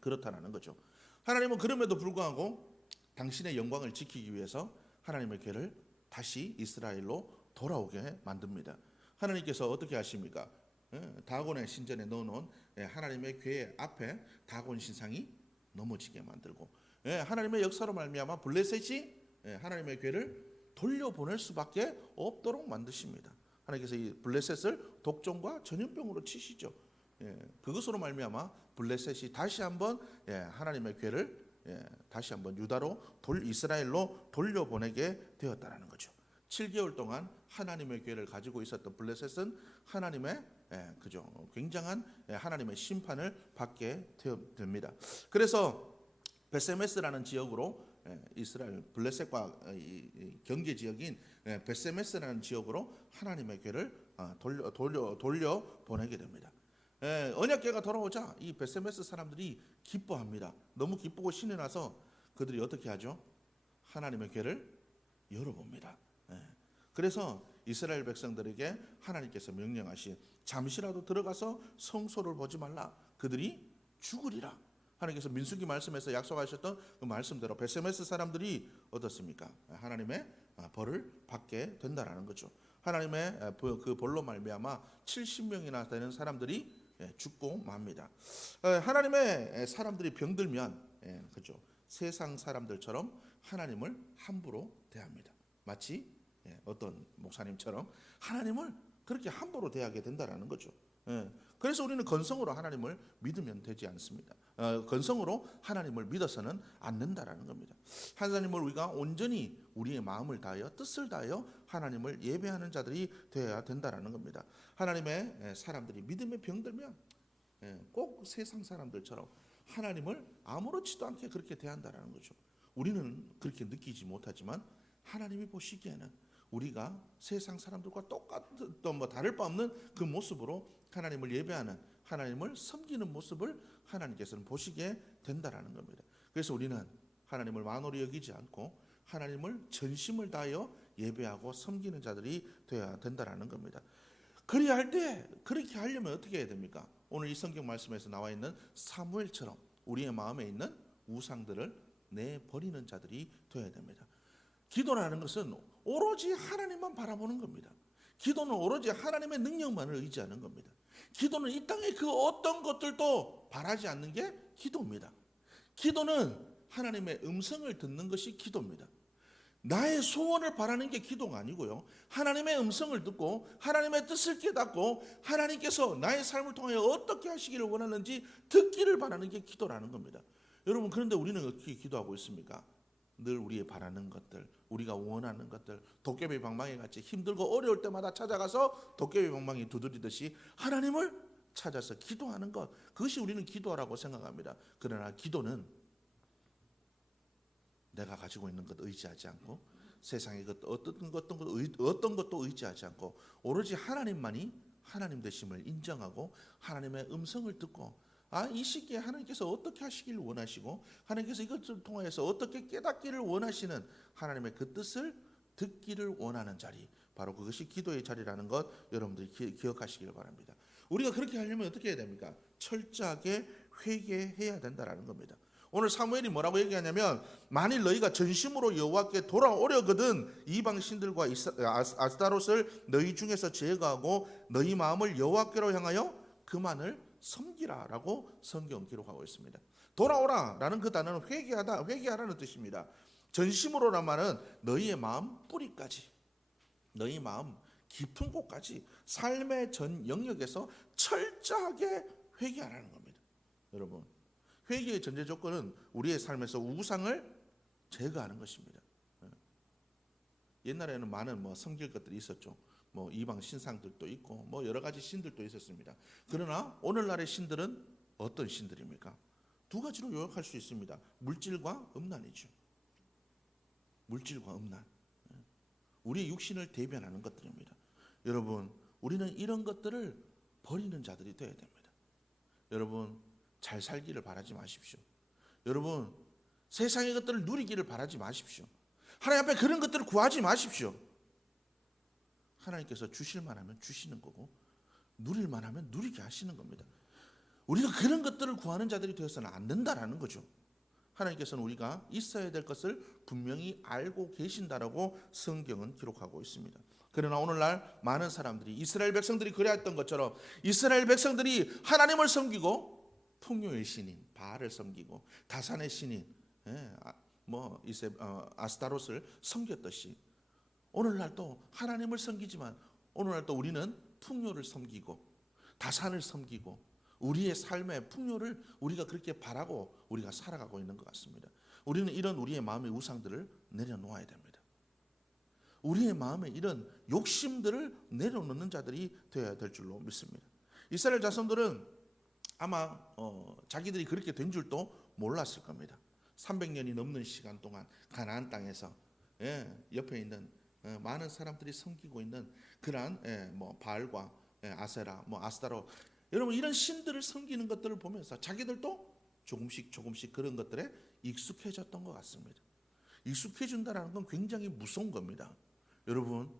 그렇다라는 거죠. 하나님은 그럼에도 불구하고 당신의 영광을 지키기 위해서 하나님의 궤를 다시 이스라엘로 돌아오게 만듭니다. 하나님께서 어떻게 하십니까? 다곤의 신전에 넣어놓은 하나님의 궤 앞에 다곤 신상이 넘어지게 만들고 하나님의 역사로 말미암아 블레셋이 하나님의 궤를 돌려보낼 수밖에 없도록 만드십니다. 하나님께서 이 블레셋을 독종과 전염병으로 치시죠. 그것으로 말미암아 블레셋이 다시 한번 하나님의 궤를 다시 한번 유다로 이스라엘로 돌려보내게 되었다라는 거죠. 7개월 동안 하나님의 궤를 가지고 있었던 블레셋은 하나님의 굉장한 하나님의 심판을 받게 됩니다. 그래서 베세메스라는 지역으로 이스라엘 블레셋과 경계 지역인 베세메스라는 지역으로 하나님의 궤를 돌려 보내게 됩니다. 언약궤가 돌아오자 이 베세메스 사람들이 기뻐합니다. 너무 기쁘고 신이 나서 그들이 어떻게 하죠? 하나님의 궤를 열어봅니다. 그래서 이스라엘 백성들에게 하나님께서 명령하신 잠시라도 들어가서 성소를 보지 말라. 그들이 죽으리라. 하나님께서 민수기 말씀에서 약속하셨던 그 말씀대로 베세메스 사람들이 어떻습니까? 하나님의 벌을 받게 된다라는 거죠. 하나님의 그 벌로 말미암아 70명이나 되는 사람들이 죽고 맙니다. 하나님의 사람들이 병들면 그죠? 세상 사람들처럼 하나님을 함부로 대합니다. 마치 어떤 목사님처럼 하나님을 그렇게 함부로 대하게 된다라는 거죠. 예. 그래서 우리는 건성으로 하나님을 믿으면 되지 않습니다. 건성으로 하나님을 믿어서는 않는다라는 겁니다. 하나님을 우리가 온전히 우리의 마음을 다하여 뜻을 다하여 하나님을 예배하는 자들이 되어야 된다라는 겁니다. 하나님의 사람들이 믿음에 병들면 꼭 세상 사람들처럼 하나님을 아무렇지도 않게 그렇게 대한다라는 거죠. 우리는 그렇게 느끼지 못하지만 하나님이 보시기에는 우리가 세상 사람들과 똑같은 뭐 다를 바 없는 그 모습으로 하나님을 예배하는, 하나님을 섬기는 모습을 하나님께서는 보시게 된다라는 겁니다. 그래서 우리는 하나님을 만홀히 여기지 않고 하나님을 전심을 다하여 예배하고 섬기는 자들이 되어야 된다라는 겁니다. 그렇게 하려면 어떻게 해야 됩니까? 오늘 이 성경 말씀에서 나와 있는 사무엘처럼 우리의 마음에 있는 우상들을 내버리는 자들이 되어야 됩니다. 기도라는 것은 오로지 하나님만 바라보는 겁니다. 기도는 오로지 하나님의 능력만을 의지하는 겁니다. 기도는 이 땅의 그 어떤 것들도 바라지 않는 게 기도입니다. 기도는 하나님의 음성을 듣는 것이 기도입니다. 나의 소원을 바라는 게 기도가 아니고요, 하나님의 음성을 듣고 하나님의 뜻을 깨닫고 하나님께서 나의 삶을 통하여 어떻게 하시기를 원하는지 듣기를 바라는 게 기도라는 겁니다. 여러분, 그런데 우리는 어떻게 기도하고 있습니까? 늘 우리의 바라는 것들, 우리가 원하는 것들, 도깨비 방망이 같이 힘들고 어려울 때마다 찾아가서 도깨비 방망이 두드리듯이 하나님을 찾아서 기도하는 것, 그것이 우리는 기도라고 생각합니다. 그러나 기도는 내가 가지고 있는 것 의지하지 않고 세상의 어떤 것도 의지하지 않고 오로지 하나님만이 하나님 되심을 인정하고 하나님의 음성을 듣고, 이 시기에 하나님께서 어떻게 하시기를 원하시고 하나님께서 이것을 통해서 어떻게 깨닫기를 원하시는 하나님의 그 뜻을 듣기를 원하는 자리, 바로 그것이 기도의 자리라는 것 여러분들이 기억하시길 바랍니다. 우리가 그렇게 하려면 어떻게 해야 됩니까? 철저하게 회개해야 된다라는 겁니다. 오늘 사무엘이 뭐라고 얘기하냐면, 만일 너희가 전심으로 여호와께 돌아오려거든 이방 신들과 아스타롯을 너희 중에서 제거하고 너희 마음을 여호와께로 향하여 그만을 섬기라라고 성경 기록하고 있습니다. 돌아오라라는 그 단어는 회개하라는 뜻입니다. 전심으로란 말은 너희의 마음 뿌리까지, 너희 마음 깊은 곳까지 삶의 전 영역에서 철저하게 회개하라는 겁니다. 여러분, 회개의 전제 조건은 우리의 삶에서 우상을 제거하는 것입니다. 옛날에는 많은 섬길 것들이 있었죠. 이방 신상들도 있고 여러 가지 신들도 있었습니다. 그러나 오늘날의 신들은 어떤 신들입니까? 두 가지로 요약할 수 있습니다. 물질과 음란이죠. 물질과 음란. 우리의 육신을 대변하는 것들입니다. 여러분, 우리는 이런 것들을 버리는 자들이 되어야 됩니다. 여러분, 잘 살기를 바라지 마십시오. 여러분, 세상의 것들을 누리기를 바라지 마십시오. 하나님 앞에 그런 것들을 구하지 마십시오. 하나님께서 주실 만하면 주시는 거고 누릴 만하면 누리게 하시는 겁니다. 우리가 그런 것들을 구하는 자들이 되어서는 안 된다라는 거죠. 하나님께서는 우리가 있어야 될 것을 분명히 알고 계신다라고 성경은 기록하고 있습니다. 그러나 오늘날 많은 사람들이, 이스라엘 백성들이 그래했던 것처럼 이스라엘 백성들이 하나님을 섬기고 풍요의 신인 바알을 섬기고 다산의 신인 아스타롯을 섬겼듯이 오늘날 또 하나님을 섬기지만 오늘날 또 우리는 풍요를 섬기고 다산을 섬기고 우리의 삶의 풍요를 우리가 그렇게 바라고 우리가 살아가고 있는 것 같습니다. 우리는 이런 우리의 마음의 우상들을 내려놓아야 됩니다. 우리의 마음에 이런 욕심들을 내려놓는 자들이 되어야 될 줄로 믿습니다. 이스라엘 자손들은 아마 자기들이 그렇게 된 줄도 몰랐을 겁니다. 300년이 넘는 시간 동안 가나안 땅에서 옆에 있는 많은 사람들이 섬기고 있는 그러한 바알과 아세라, 아스타롯, 여러분 이런 신들을 섬기는 것들을 보면서 자기들도 조금씩 그런 것들에 익숙해졌던 것 같습니다. 익숙해진다는 건 굉장히 무서운 겁니다. 여러분,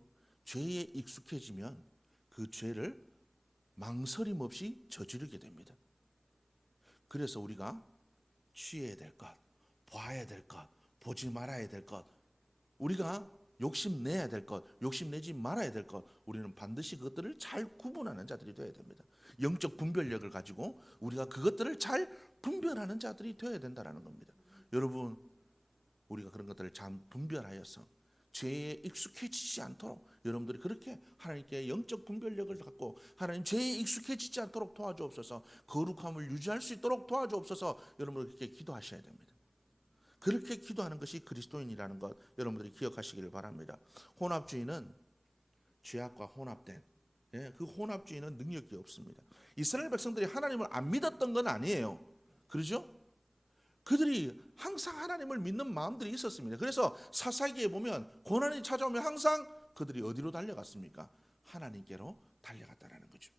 죄에 익숙해지면 그 죄를 망설임 없이 저지르게 됩니다. 그래서 우리가 취해야 될 것, 봐야 될 것, 보지 말아야 될 것, 우리가 욕심내야 될 것, 욕심내지 말아야 될 것, 우리는 반드시 그것들을 잘 구분하는 자들이 되어야 됩니다. 영적 분별력을 가지고 우리가 그것들을 잘 분별하는 자들이 되어야 된다는 겁니다. 여러분, 우리가 그런 것들을 잘 분별하여서 죄에 익숙해지지 않도록 여러분들이 그렇게 하나님께 영적 분별력을 갖고 하나님 죄에 익숙해지지 않도록 도와주옵소서. 거룩함을 유지할 수 있도록 도와주옵소서. 여러분들 그렇게 기도하셔야 됩니다. 그렇게 기도하는 것이 그리스도인이라는 것 여러분들이 기억하시기를 바랍니다. 혼합주의는 죄악과 혼합된 그 혼합주의는 능력이 없습니다. 이스라엘 백성들이 하나님을 안 믿었던 건 아니에요. 그렇죠? 그들이 항상 하나님을 믿는 마음들이 있었습니다. 그래서 사사기에 보면 고난이 찾아오면 항상 그들이 어디로 달려갔습니까? 하나님께로 달려갔다라는 거죠.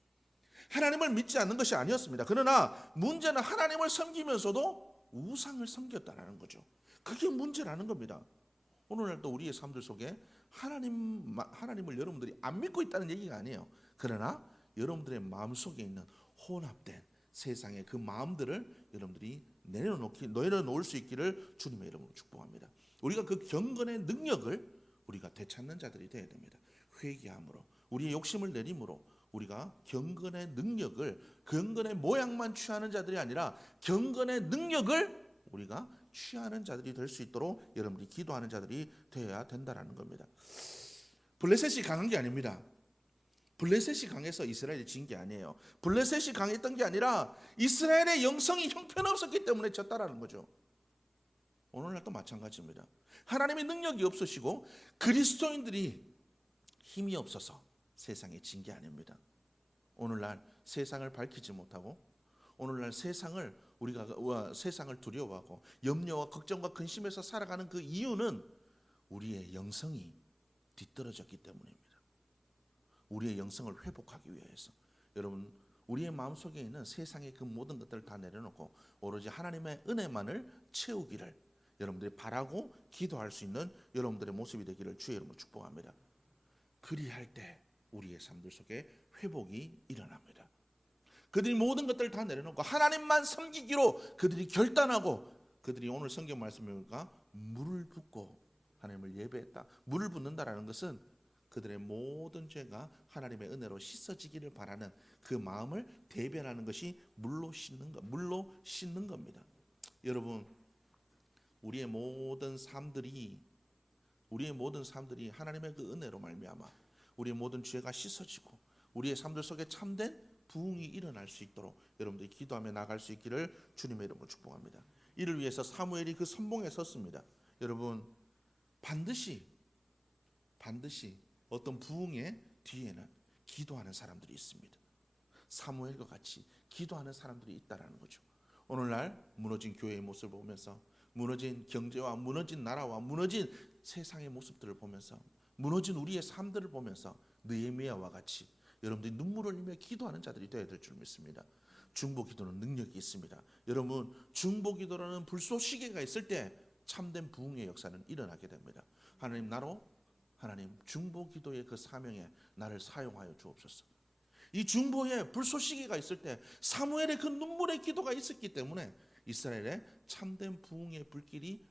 하나님을 믿지 않는 것이 아니었습니다. 그러나 문제는 하나님을 섬기면서도 우상을 섬겼다라는 거죠. 그게 문제라는 겁니다. 오늘날도 우리의 삶들 속에 하나님을 여러분들이 안 믿고 있다는 얘기가 아니에요. 그러나 여러분들의 마음속에 있는 혼합된 세상의 그 마음들을 여러분들이 내려놓을 수 있기를 주님의 이름으로 축복합니다. 우리가 그 경건의 능력을 우리가 되찾는 자들이 되어야 됩니다. 회개함으로 우리의 욕심을 내림으로 우리가 경건의 능력을 경건의 모양만 취하는 자들이 아니라 경건의 능력을 우리가 취하는 자들이 될 수 있도록 여러분들이 기도하는 자들이 되어야 된다는 겁니다. 블레셋이 강한 게 아닙니다. 블레셋이 강해서 이스라엘이 진 게 아니에요. 블레셋이 강했던 게 아니라 이스라엘의 영성이 형편없었기 때문에 졌다라는 거죠. 오늘날도 마찬가지입니다. 하나님의 능력이 없으시고 그리스도인들이 힘이 없어서 세상에 진 게 아닙니다. 오늘날 세상을 밝히지 못하고 오늘날 우리가 세상을 두려워하고 염려와 걱정과 근심에서 살아가는 그 이유는 우리의 영성이 뒤떨어졌기 때문입니다. 우리의 영성을 회복하기 위해서 여러분 우리의 마음속에 있는 세상의 그 모든 것들을 다 내려놓고 오로지 하나님의 은혜만을 채우기를 여러분들이 바라고 기도할 수 있는 여러분들의 모습이 되기를 주의 이름으로 축복합니다. 그리할 때 우리의 삶들 속에 회복이 일어납니다. 그들이 모든 것들을 다 내려놓고 하나님만 섬기기로 그들이 결단하고 그들이 오늘 성경 말씀이니까 물을 붓고 하나님을 예배했다. 물을 붓는다라는 것은 그들의 모든 죄가 하나님의 은혜로 씻어지기를 바라는 그 마음을 대변하는 것이 물로 씻는 겁니다. 여러분 우리의 모든 삶들이 하나님의 그 은혜로 말미암아 우리의 모든 죄가 씻어지고 우리의 삶들 속에 참된 부흥이 일어날 수 있도록 여러분들이 기도하며 나갈 수 있기를 주님의 이름으로 축복합니다. 이를 위해서 사무엘이 그 선봉에 섰습니다. 여러분 반드시 어떤 부흥의 뒤에는 기도하는 사람들이 있습니다. 사무엘과 같이 기도하는 사람들이 있다라는 거죠. 오늘날 무너진 교회의 모습을 보면서 무너진 경제와 무너진 나라와 무너진 세상의 모습들을 보면서 무너진 우리의 삶들을 보면서 느헤미야와 같이 여러분들이 눈물을 흘리며 기도하는 자들이 되어야 될 줄 믿습니다. 중보기도는 능력이 있습니다. 여러분 중보기도라는 불쏘시개가 있을 때 참된 부흥의 역사는 일어나게 됩니다. 하나님 중보기도의 그 사명에 나를 사용하여 주옵소서. 이 중보에 불쏘시개가 있을 때 사무엘의 그 눈물의 기도가 있었기 때문에 이스라엘의 참된 부흥의 불길이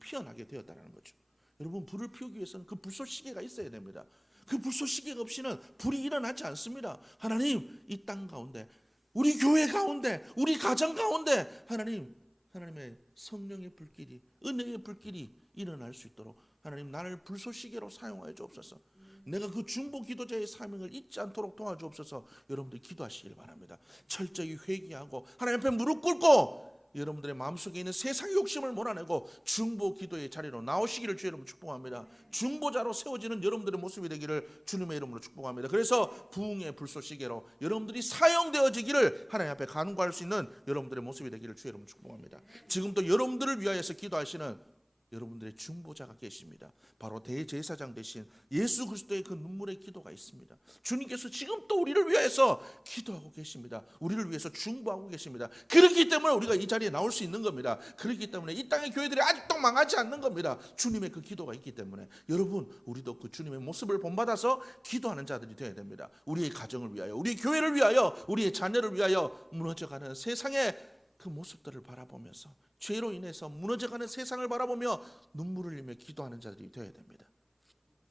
피어나게 되었다는 거죠. 여러분 불을 피우기 위해서는 그 불쏘시개가 있어야 됩니다. 그 불쏘시개가 없이는 불이 일어나지 않습니다. 하나님 이 땅 가운데 우리 교회 가운데 우리 가정 가운데 하나님의 성령의 불길이 은혜의 불길이 일어날 수 있도록 하나님 나를 불쏘시개로 사용하여 주옵소서. 내가 그 중보 기도자의 사명을 잊지 않도록 도와주옵소서. 여러분들이 기도하시길 바랍니다. 철저히 회개하고 하나님 앞에 무릎 꿇고 여러분들의 마음속에 있는 세상의 욕심을 몰아내고 중보 기도의 자리로 나오시기를 주의 이름으로 축복합니다. 중보자로 세워지는 여러분들의 모습이 되기를 주님의 이름으로 축복합니다. 그래서 부흥의 불쏘시개로 여러분들이 사용되어지기를 하나님 앞에 간구할 수 있는 여러분들의 모습이 되기를 주의 이름으로 축복합니다. 지금 또 여러분들을 위하여서 기도하시는 여러분들의 중보자가 계십니다. 바로 대제사장 되신 예수 그리스도의 그 눈물의 기도가 있습니다. 주님께서 지금 또 우리를 위해서 기도하고 계십니다. 우리를 위해서 중보하고 계십니다. 그렇기 때문에 우리가 이 자리에 나올 수 있는 겁니다. 그렇기 때문에 이 땅의 교회들이 아직도 망하지 않는 겁니다. 주님의 그 기도가 있기 때문에 여러분 우리도 그 주님의 모습을 본받아서 기도하는 자들이 되어야 됩니다. 우리의 가정을 위하여 우리의 교회를 위하여 우리의 자녀를 위하여 무너져가는 세상의 그 모습들을 바라보면서 죄로 인해서 무너져가는 세상을 바라보며 눈물을 흘리며 기도하는 자들이 되어야 됩니다.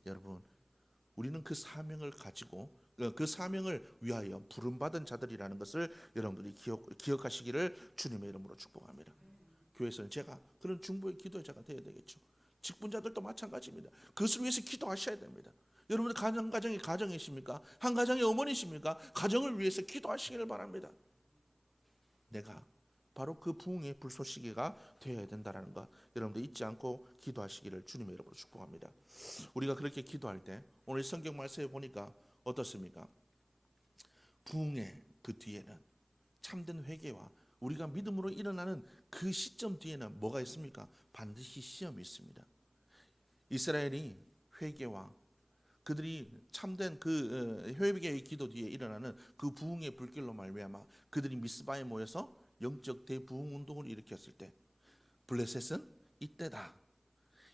여러분 우리는 그 사명을 가지고 그 사명을 위하여 부름받은 자들이라는 것을 여러분들이 기억하시기를 주님의 이름으로 축복합니다. 교회에서는 제가 그런 중보의 기도자가 되어야 되겠죠. 직분자들도 마찬가지입니다. 그것을 위해서 기도하셔야 됩니다. 여러분 가정이 가정이십니까? 한 가정의 어머니십니까? 가정을 위해서 기도하시기를 바랍니다. 내가 바로 그 부흥의 불쏘시개가 되어야 된다는 것 여러분들 잊지 않고 기도하시기를 주님의 이름으로 축복합니다. 우리가 그렇게 기도할 때 오늘 성경 말씀에 보니까 어떻습니까? 부흥의 그 뒤에는 참된 회개와 우리가 믿음으로 일어나는 그 시점 뒤에는 뭐가 있습니까? 반드시 시험이 있습니다. 이스라엘이 회개와 그들이 참된 그 회개의 기도 뒤에 일어나는 그 부흥의 불길로 말미암아 그들이 미스바에 모여서 영적 대부흥 운동을 일으켰을 때 블레셋은 이때다.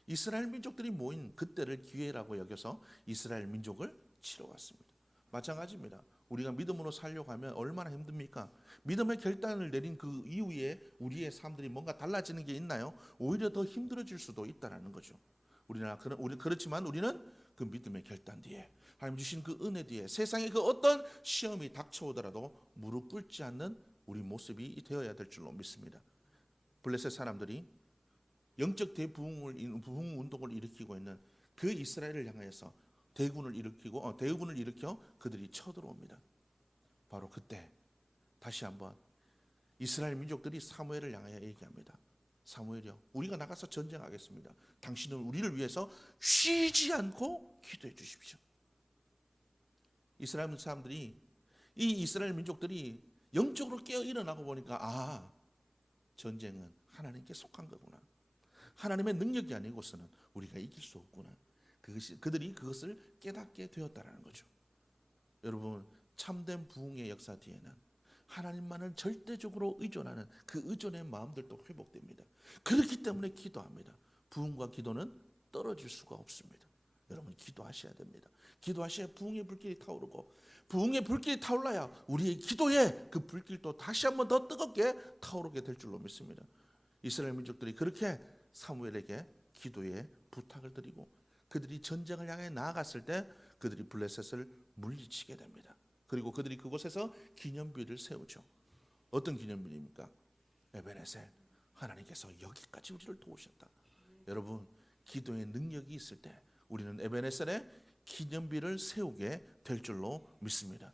이스라엘 민족들이 모인 그때를 기회라고 여겨서 이스라엘 민족을 치러왔습니다. 마찬가지입니다. 우리가 믿음으로 살려고 하면 얼마나 힘듭니까? 믿음의 결단을 내린 그 이후에 우리의 삶들이 뭔가 달라지는 게 있나요? 오히려 더 힘들어질 수도 있다는 거죠. 그렇지만 우리는 그 믿음의 결단 뒤에 하나님 주신 그 은혜 뒤에 세상의 그 어떤 시험이 닥쳐오더라도 무릎 꿇지 않는 우리 모습이 되어야 될 줄로 믿습니다. 블레셋 사람들이 영적 부흥 운동을 일으키고 있는 그 이스라엘을 향해서 대군을 일으켜 그들이 쳐들어옵니다. 바로 그때 다시 한번 이스라엘 민족들이 사무엘을 향하여 얘기합니다. 사무엘이여, 우리가 나가서 전쟁하겠습니다. 당신은 우리를 위해서 쉬지 않고 기도해 주십시오. 이스라엘 사람들이 이 이스라엘 민족들이 영적으로 깨어 일어나고 보니까 전쟁은 하나님께 속한 거구나. 하나님의 능력이 아니고서는 우리가 이길 수 없구나. 그들이 그것을 깨닫게 되었다라는 거죠. 여러분, 참된 부흥의 역사 뒤에는 하나님만을 절대적으로 의존하는 그 의존의 마음들도 회복됩니다. 그렇기 때문에 기도합니다. 부흥과 기도는 떨어질 수가 없습니다. 여러분 기도하셔야 됩니다. 기도하셔야 부흥의 불길이 타오르고 부흥의 불길이 타올라야 우리의 기도에 그 불길도 다시 한번 더 뜨겁게 타오르게 될 줄로 믿습니다. 이스라엘 민족들이 그렇게 사무엘에게 기도에 부탁을 드리고 그들이 전쟁을 향해 나아갔을 때 그들이 블레셋을 물리치게 됩니다. 그리고 그들이 그곳에서 기념비를 세우죠. 어떤 기념비입니까? 에베네셀, 하나님께서 여기까지 우리를 도우셨다. 여러분 기도의 능력이 있을 때 우리는 에베네셀의 기념비를 세우게 될 줄로 믿습니다.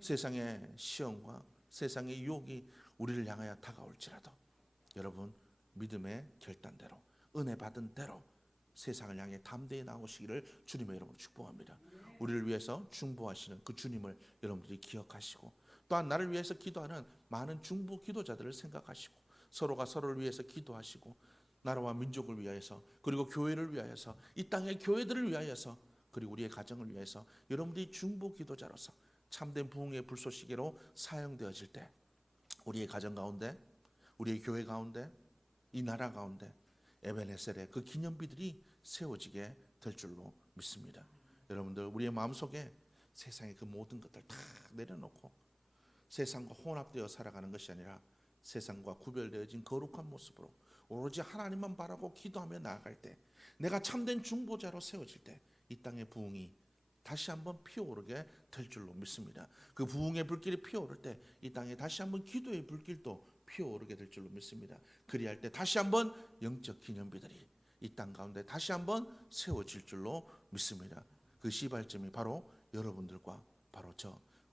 세상의 시험과 세상의 유혹이 우리를 향하여 다가올지라도 여러분 믿음의 결단대로 은혜 받은 대로 세상을 향해 담대히 나오시기를 주님의 이름으로 축복합니다. 우리를 위해서 중보하시는 그 주님을 여러분들이 기억하시고 또한 나를 위해서 기도하는 많은 중보 기도자들을 생각하시고 서로가 서로를 위해서 기도하시고 나라와 민족을 위하여서 그리고 교회를 위하여서 이 땅의 교회들을 위하여서 그리고 우리의 가정을 위해서 여러분들이 중보 기도자로서 참된 부흥의 불쏘시개로 사용되어질 때 우리의 가정 가운데 우리의 교회 가운데 이 나라 가운데 에베네셀의 그 기념비들이 세워지게 될 줄로 믿습니다. 여러분들 우리의 마음속에 세상의 그 모든 것들 다 내려놓고 세상과 혼합되어 살아가는 것이 아니라 세상과 구별되어진 거룩한 모습으로 오로지 하나님만 바라고 기도하며 나아갈 때 내가 참된 중보자로 세워질 때 이 땅의 부흥이 다시 한번 피어오르게 될 줄로 믿습니다. 그 부흥의 불길이 피어오를 때 이 땅에 다시 한번 기도의 불길도 피어오르게 될 줄로 믿습니다. 그리할 때 다시 한번 영적 기념비들이 이 땅 가운데 다시 한번 세워질 줄로 믿습니다. 그 시발점이 바로 여러분들과 바로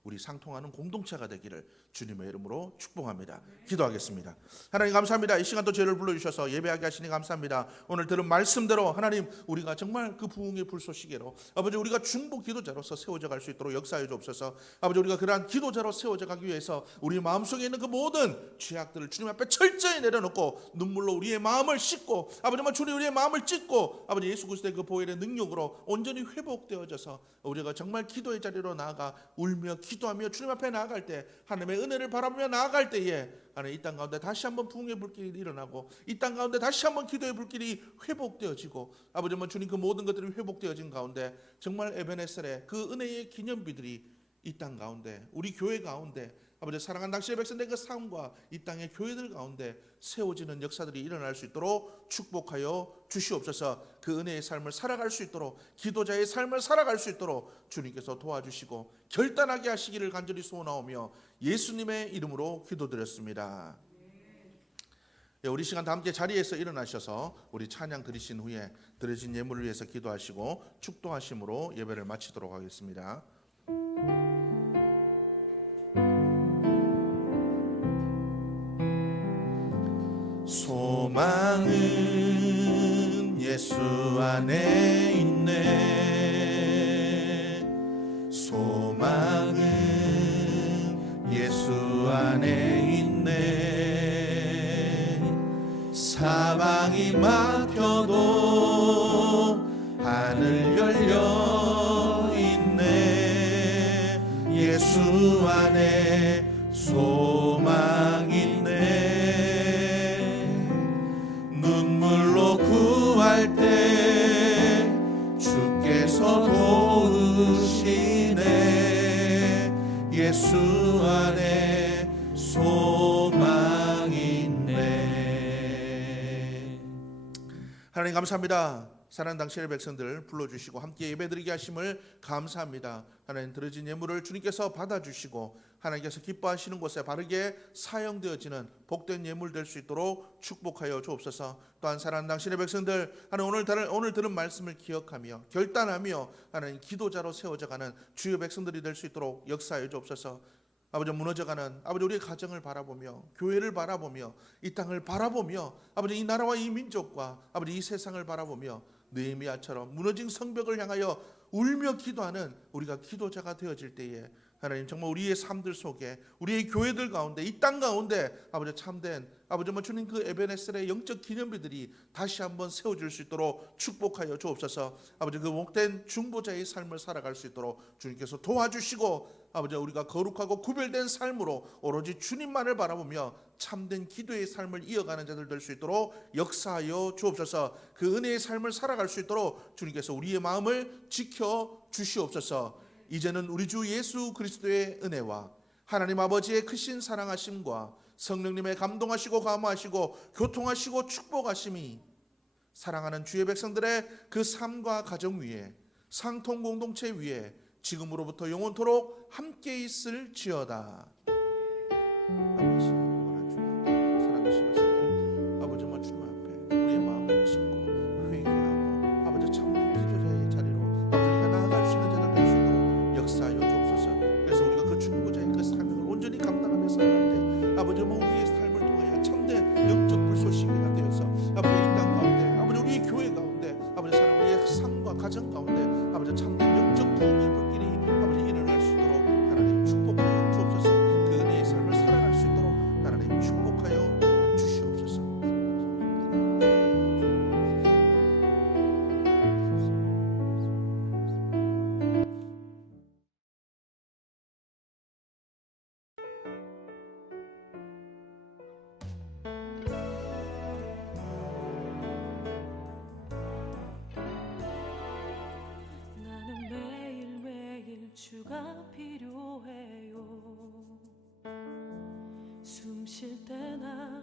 우리 상통하는 공동체가 되기를 주님의 이름으로 축복합니다. 기도하겠습니다. 하나님 감사합니다. 이 시간 또 저희를 불러주셔서 예배하게 하시니 감사합니다. 오늘 들은 말씀대로 하나님 우리가 정말 그 부흥의 불쏘시개로 아버지 우리가 중보 기도자로서 세워져 갈 수 있도록 역사해 주옵소서. 아버지 우리가 그러한 기도자로 세워져 가기 위해서 우리 마음속에 있는 그 모든 죄악들을 주님 앞에 철저히 내려놓고 눈물로 우리의 마음을 씻고 아버지 정말 주님 우리의 마음을 찢고 아버지 예수 그리스도의 그 보혈의 능력으로 온전히 회복되어져서 우리가 정말 기도의 자리로 나아가 울며 기도하며 주님 앞에 나아갈 때 하나님의 은혜를 바라보며 나아갈 때에 하나님 이 땅 가운데 다시 한번 부흥의 불길이 일어나고 이 땅 가운데 다시 한번 기도의 불길이 회복되어지고 아버지 정말 주님 그 모든 것들이 회복되어진 가운데 정말 에베네셀의 그 은혜의 기념비들이 이 땅 가운데 우리 교회 가운데 아버지 사랑하는 당신의 백성들의 그 삶과 이 땅의 교회들 가운데 세워지는 역사들이 일어날 수 있도록 축복하여 주시옵소서. 그 은혜의 삶을 살아갈 수 있도록 기도자의 삶을 살아갈 수 있도록 주님께서 도와주시고 결단하게 하시기를 간절히 소원하오며 예수님의 이름으로 기도드렸습니다. 우리 시간 다 함께 자리에서 일어나셔서 우리 찬양 드리신 후에 드려진 예물을 위해서 기도하시고 축도하심으로 예배를 마치도록 하겠습니다. 소망은 예수 안에 있네. 소망은 예수 안에 있네. 사방이 막혀도 하늘 열려 있네. 예수 안에 소망 있네. 눈물로 구할 때 주께서 도우시네. 예수 안에 소망 있네. 하나님 감사합니다. 사랑하는 당신의 백성들 불러주시고 함께 예배드리게 하심을 감사합니다. 하나님 드려진 예물을 주님께서 받아주시고 하나님께서 기뻐하시는 곳에 바르게 사용되어지는 복된 예물 될 수 있도록 축복하여 주옵소서. 또한 사랑하는 당신의 백성들 하나님 오늘 들은 말씀을 기억하며 결단하며 하나님 기도자로 세워져가는 주의 백성들이 될 수 있도록 역사하여 주옵소서. 아버지 무너져가는 아버지 우리의 가정을 바라보며 교회를 바라보며 이 땅을 바라보며 아버지 이 나라와 이 민족과 아버지 이 세상을 바라보며 느헤미야처럼 무너진 성벽을 향하여 울며 기도하는 우리가 기도자가 되어질 때에 하나님 정말 우리의 삶들 속에 우리의 교회들 가운데 이 땅 가운데 아버지 참된 아버지 주님 그 에베네셀의 영적 기념비들이 다시 한번 세워질 수 있도록 축복하여 주옵소서. 아버지 그 목된 중보자의 삶을 살아갈 수 있도록 주님께서 도와주시고 아버지 우리가 거룩하고 구별된 삶으로 오로지 주님만을 바라보며 참된 기도의 삶을 이어가는 자들 될 수 있도록 역사하여 주옵소서. 그 은혜의 삶을 살아갈 수 있도록 주님께서 우리의 마음을 지켜 주시옵소서. 이제는 우리 주 예수 그리스도의 은혜와 하나님 아버지의 크신 사랑하심과 성령님의 감동하시고 감화하시고 교통하시고 축복하심이 사랑하는 주의 백성들의 그 삶과 가정 위에 상통 공동체 위에 지금으로부터 영원토록 함께 있을지어다. 아버지 주님 앞에 우리의 마음을 짚고 회개하고 아버지 참는 기도자의 자리로 아버지가 나아갈 수 있는 자들 될 수 있도록 역사하여 주옵소서. 그래서 우리가 그 중보자의 그 사명을 온전히 감당하며 살아갈 때 아버지 우리의 삶을 통하여 참된 영적 불쏘시개가 되어서 아버지 이 땅 가운데 아버지 우리의 교회 가운데 아버지 사랑 우리의 삶과 가정 가운데 아버지 참된 영적 부흥의 불길이 아버지 일어날 수 있도록 하나님 축복하여 주옵소서. 그 은혜의 삶을 살아갈 수 있도록 하나님 축복하여 주시옵소서. 주가 필요해요. 숨 쉴 때나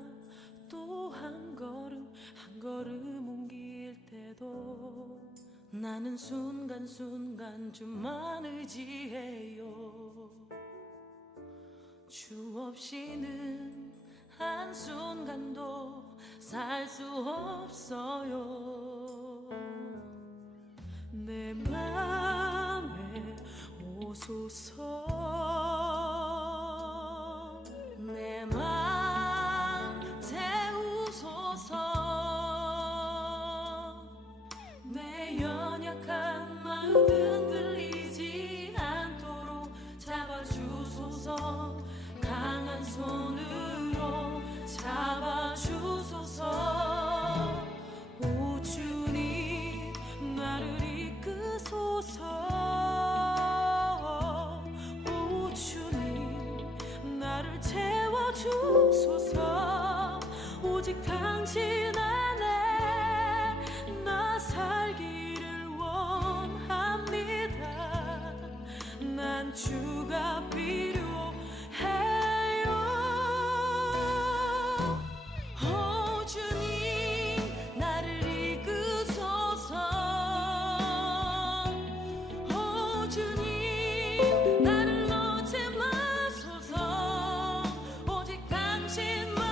또 한 걸음 옮길 때도 나는 순간순간 주만 의지해요. 주 없이는 한순간도 살 수 없어요. 내 맘에 오소서 내 맘 태우소서. 내 연약한 마음 흔들리지 않도록 잡아주소서. 강한 손으로 잡아주소서. 오 주님 나를 이끄소서. 주소서. 오직 당신 안에 나 살기를 원합니다. 난 주가 필요해요. 오 주님 나를 이끄소서. 오 주님 나를 놓지 마소서. 오직 당신만을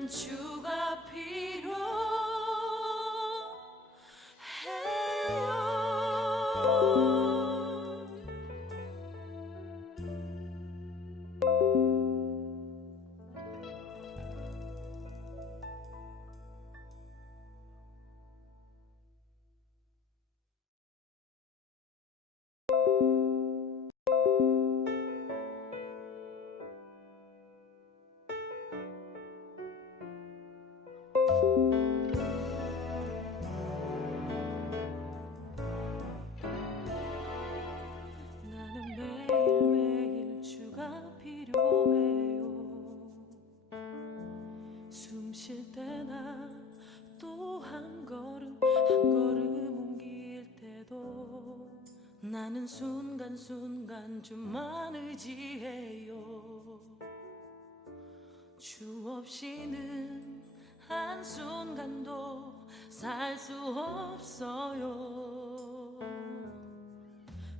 난 주가 필요해요. 나는 매일매일 주가 필요해요. 숨 쉴 때나 또 한 걸음 옮길 때도 나는 순간순간 주만 의지해요. 주 없이는 한순간도 살 수 없어요.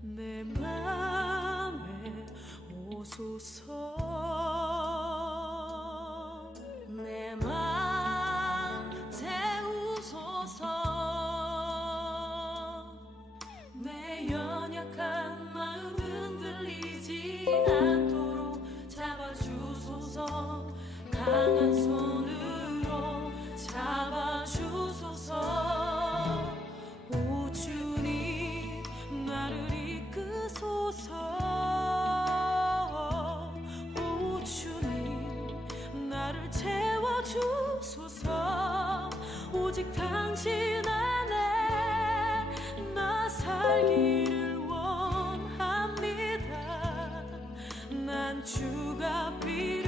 내 맘에 오소서. 내 맘 태우소서. 내 연약한 마음 흔들리지 않도록 잡아주소서. 강한 손으로 잡아주소서. 오 주님 나를 이끄소서. 오 주님 나를 채워주소서. 오직 당신 안에 나 살기를 원합니다. 난 주가 필요해요.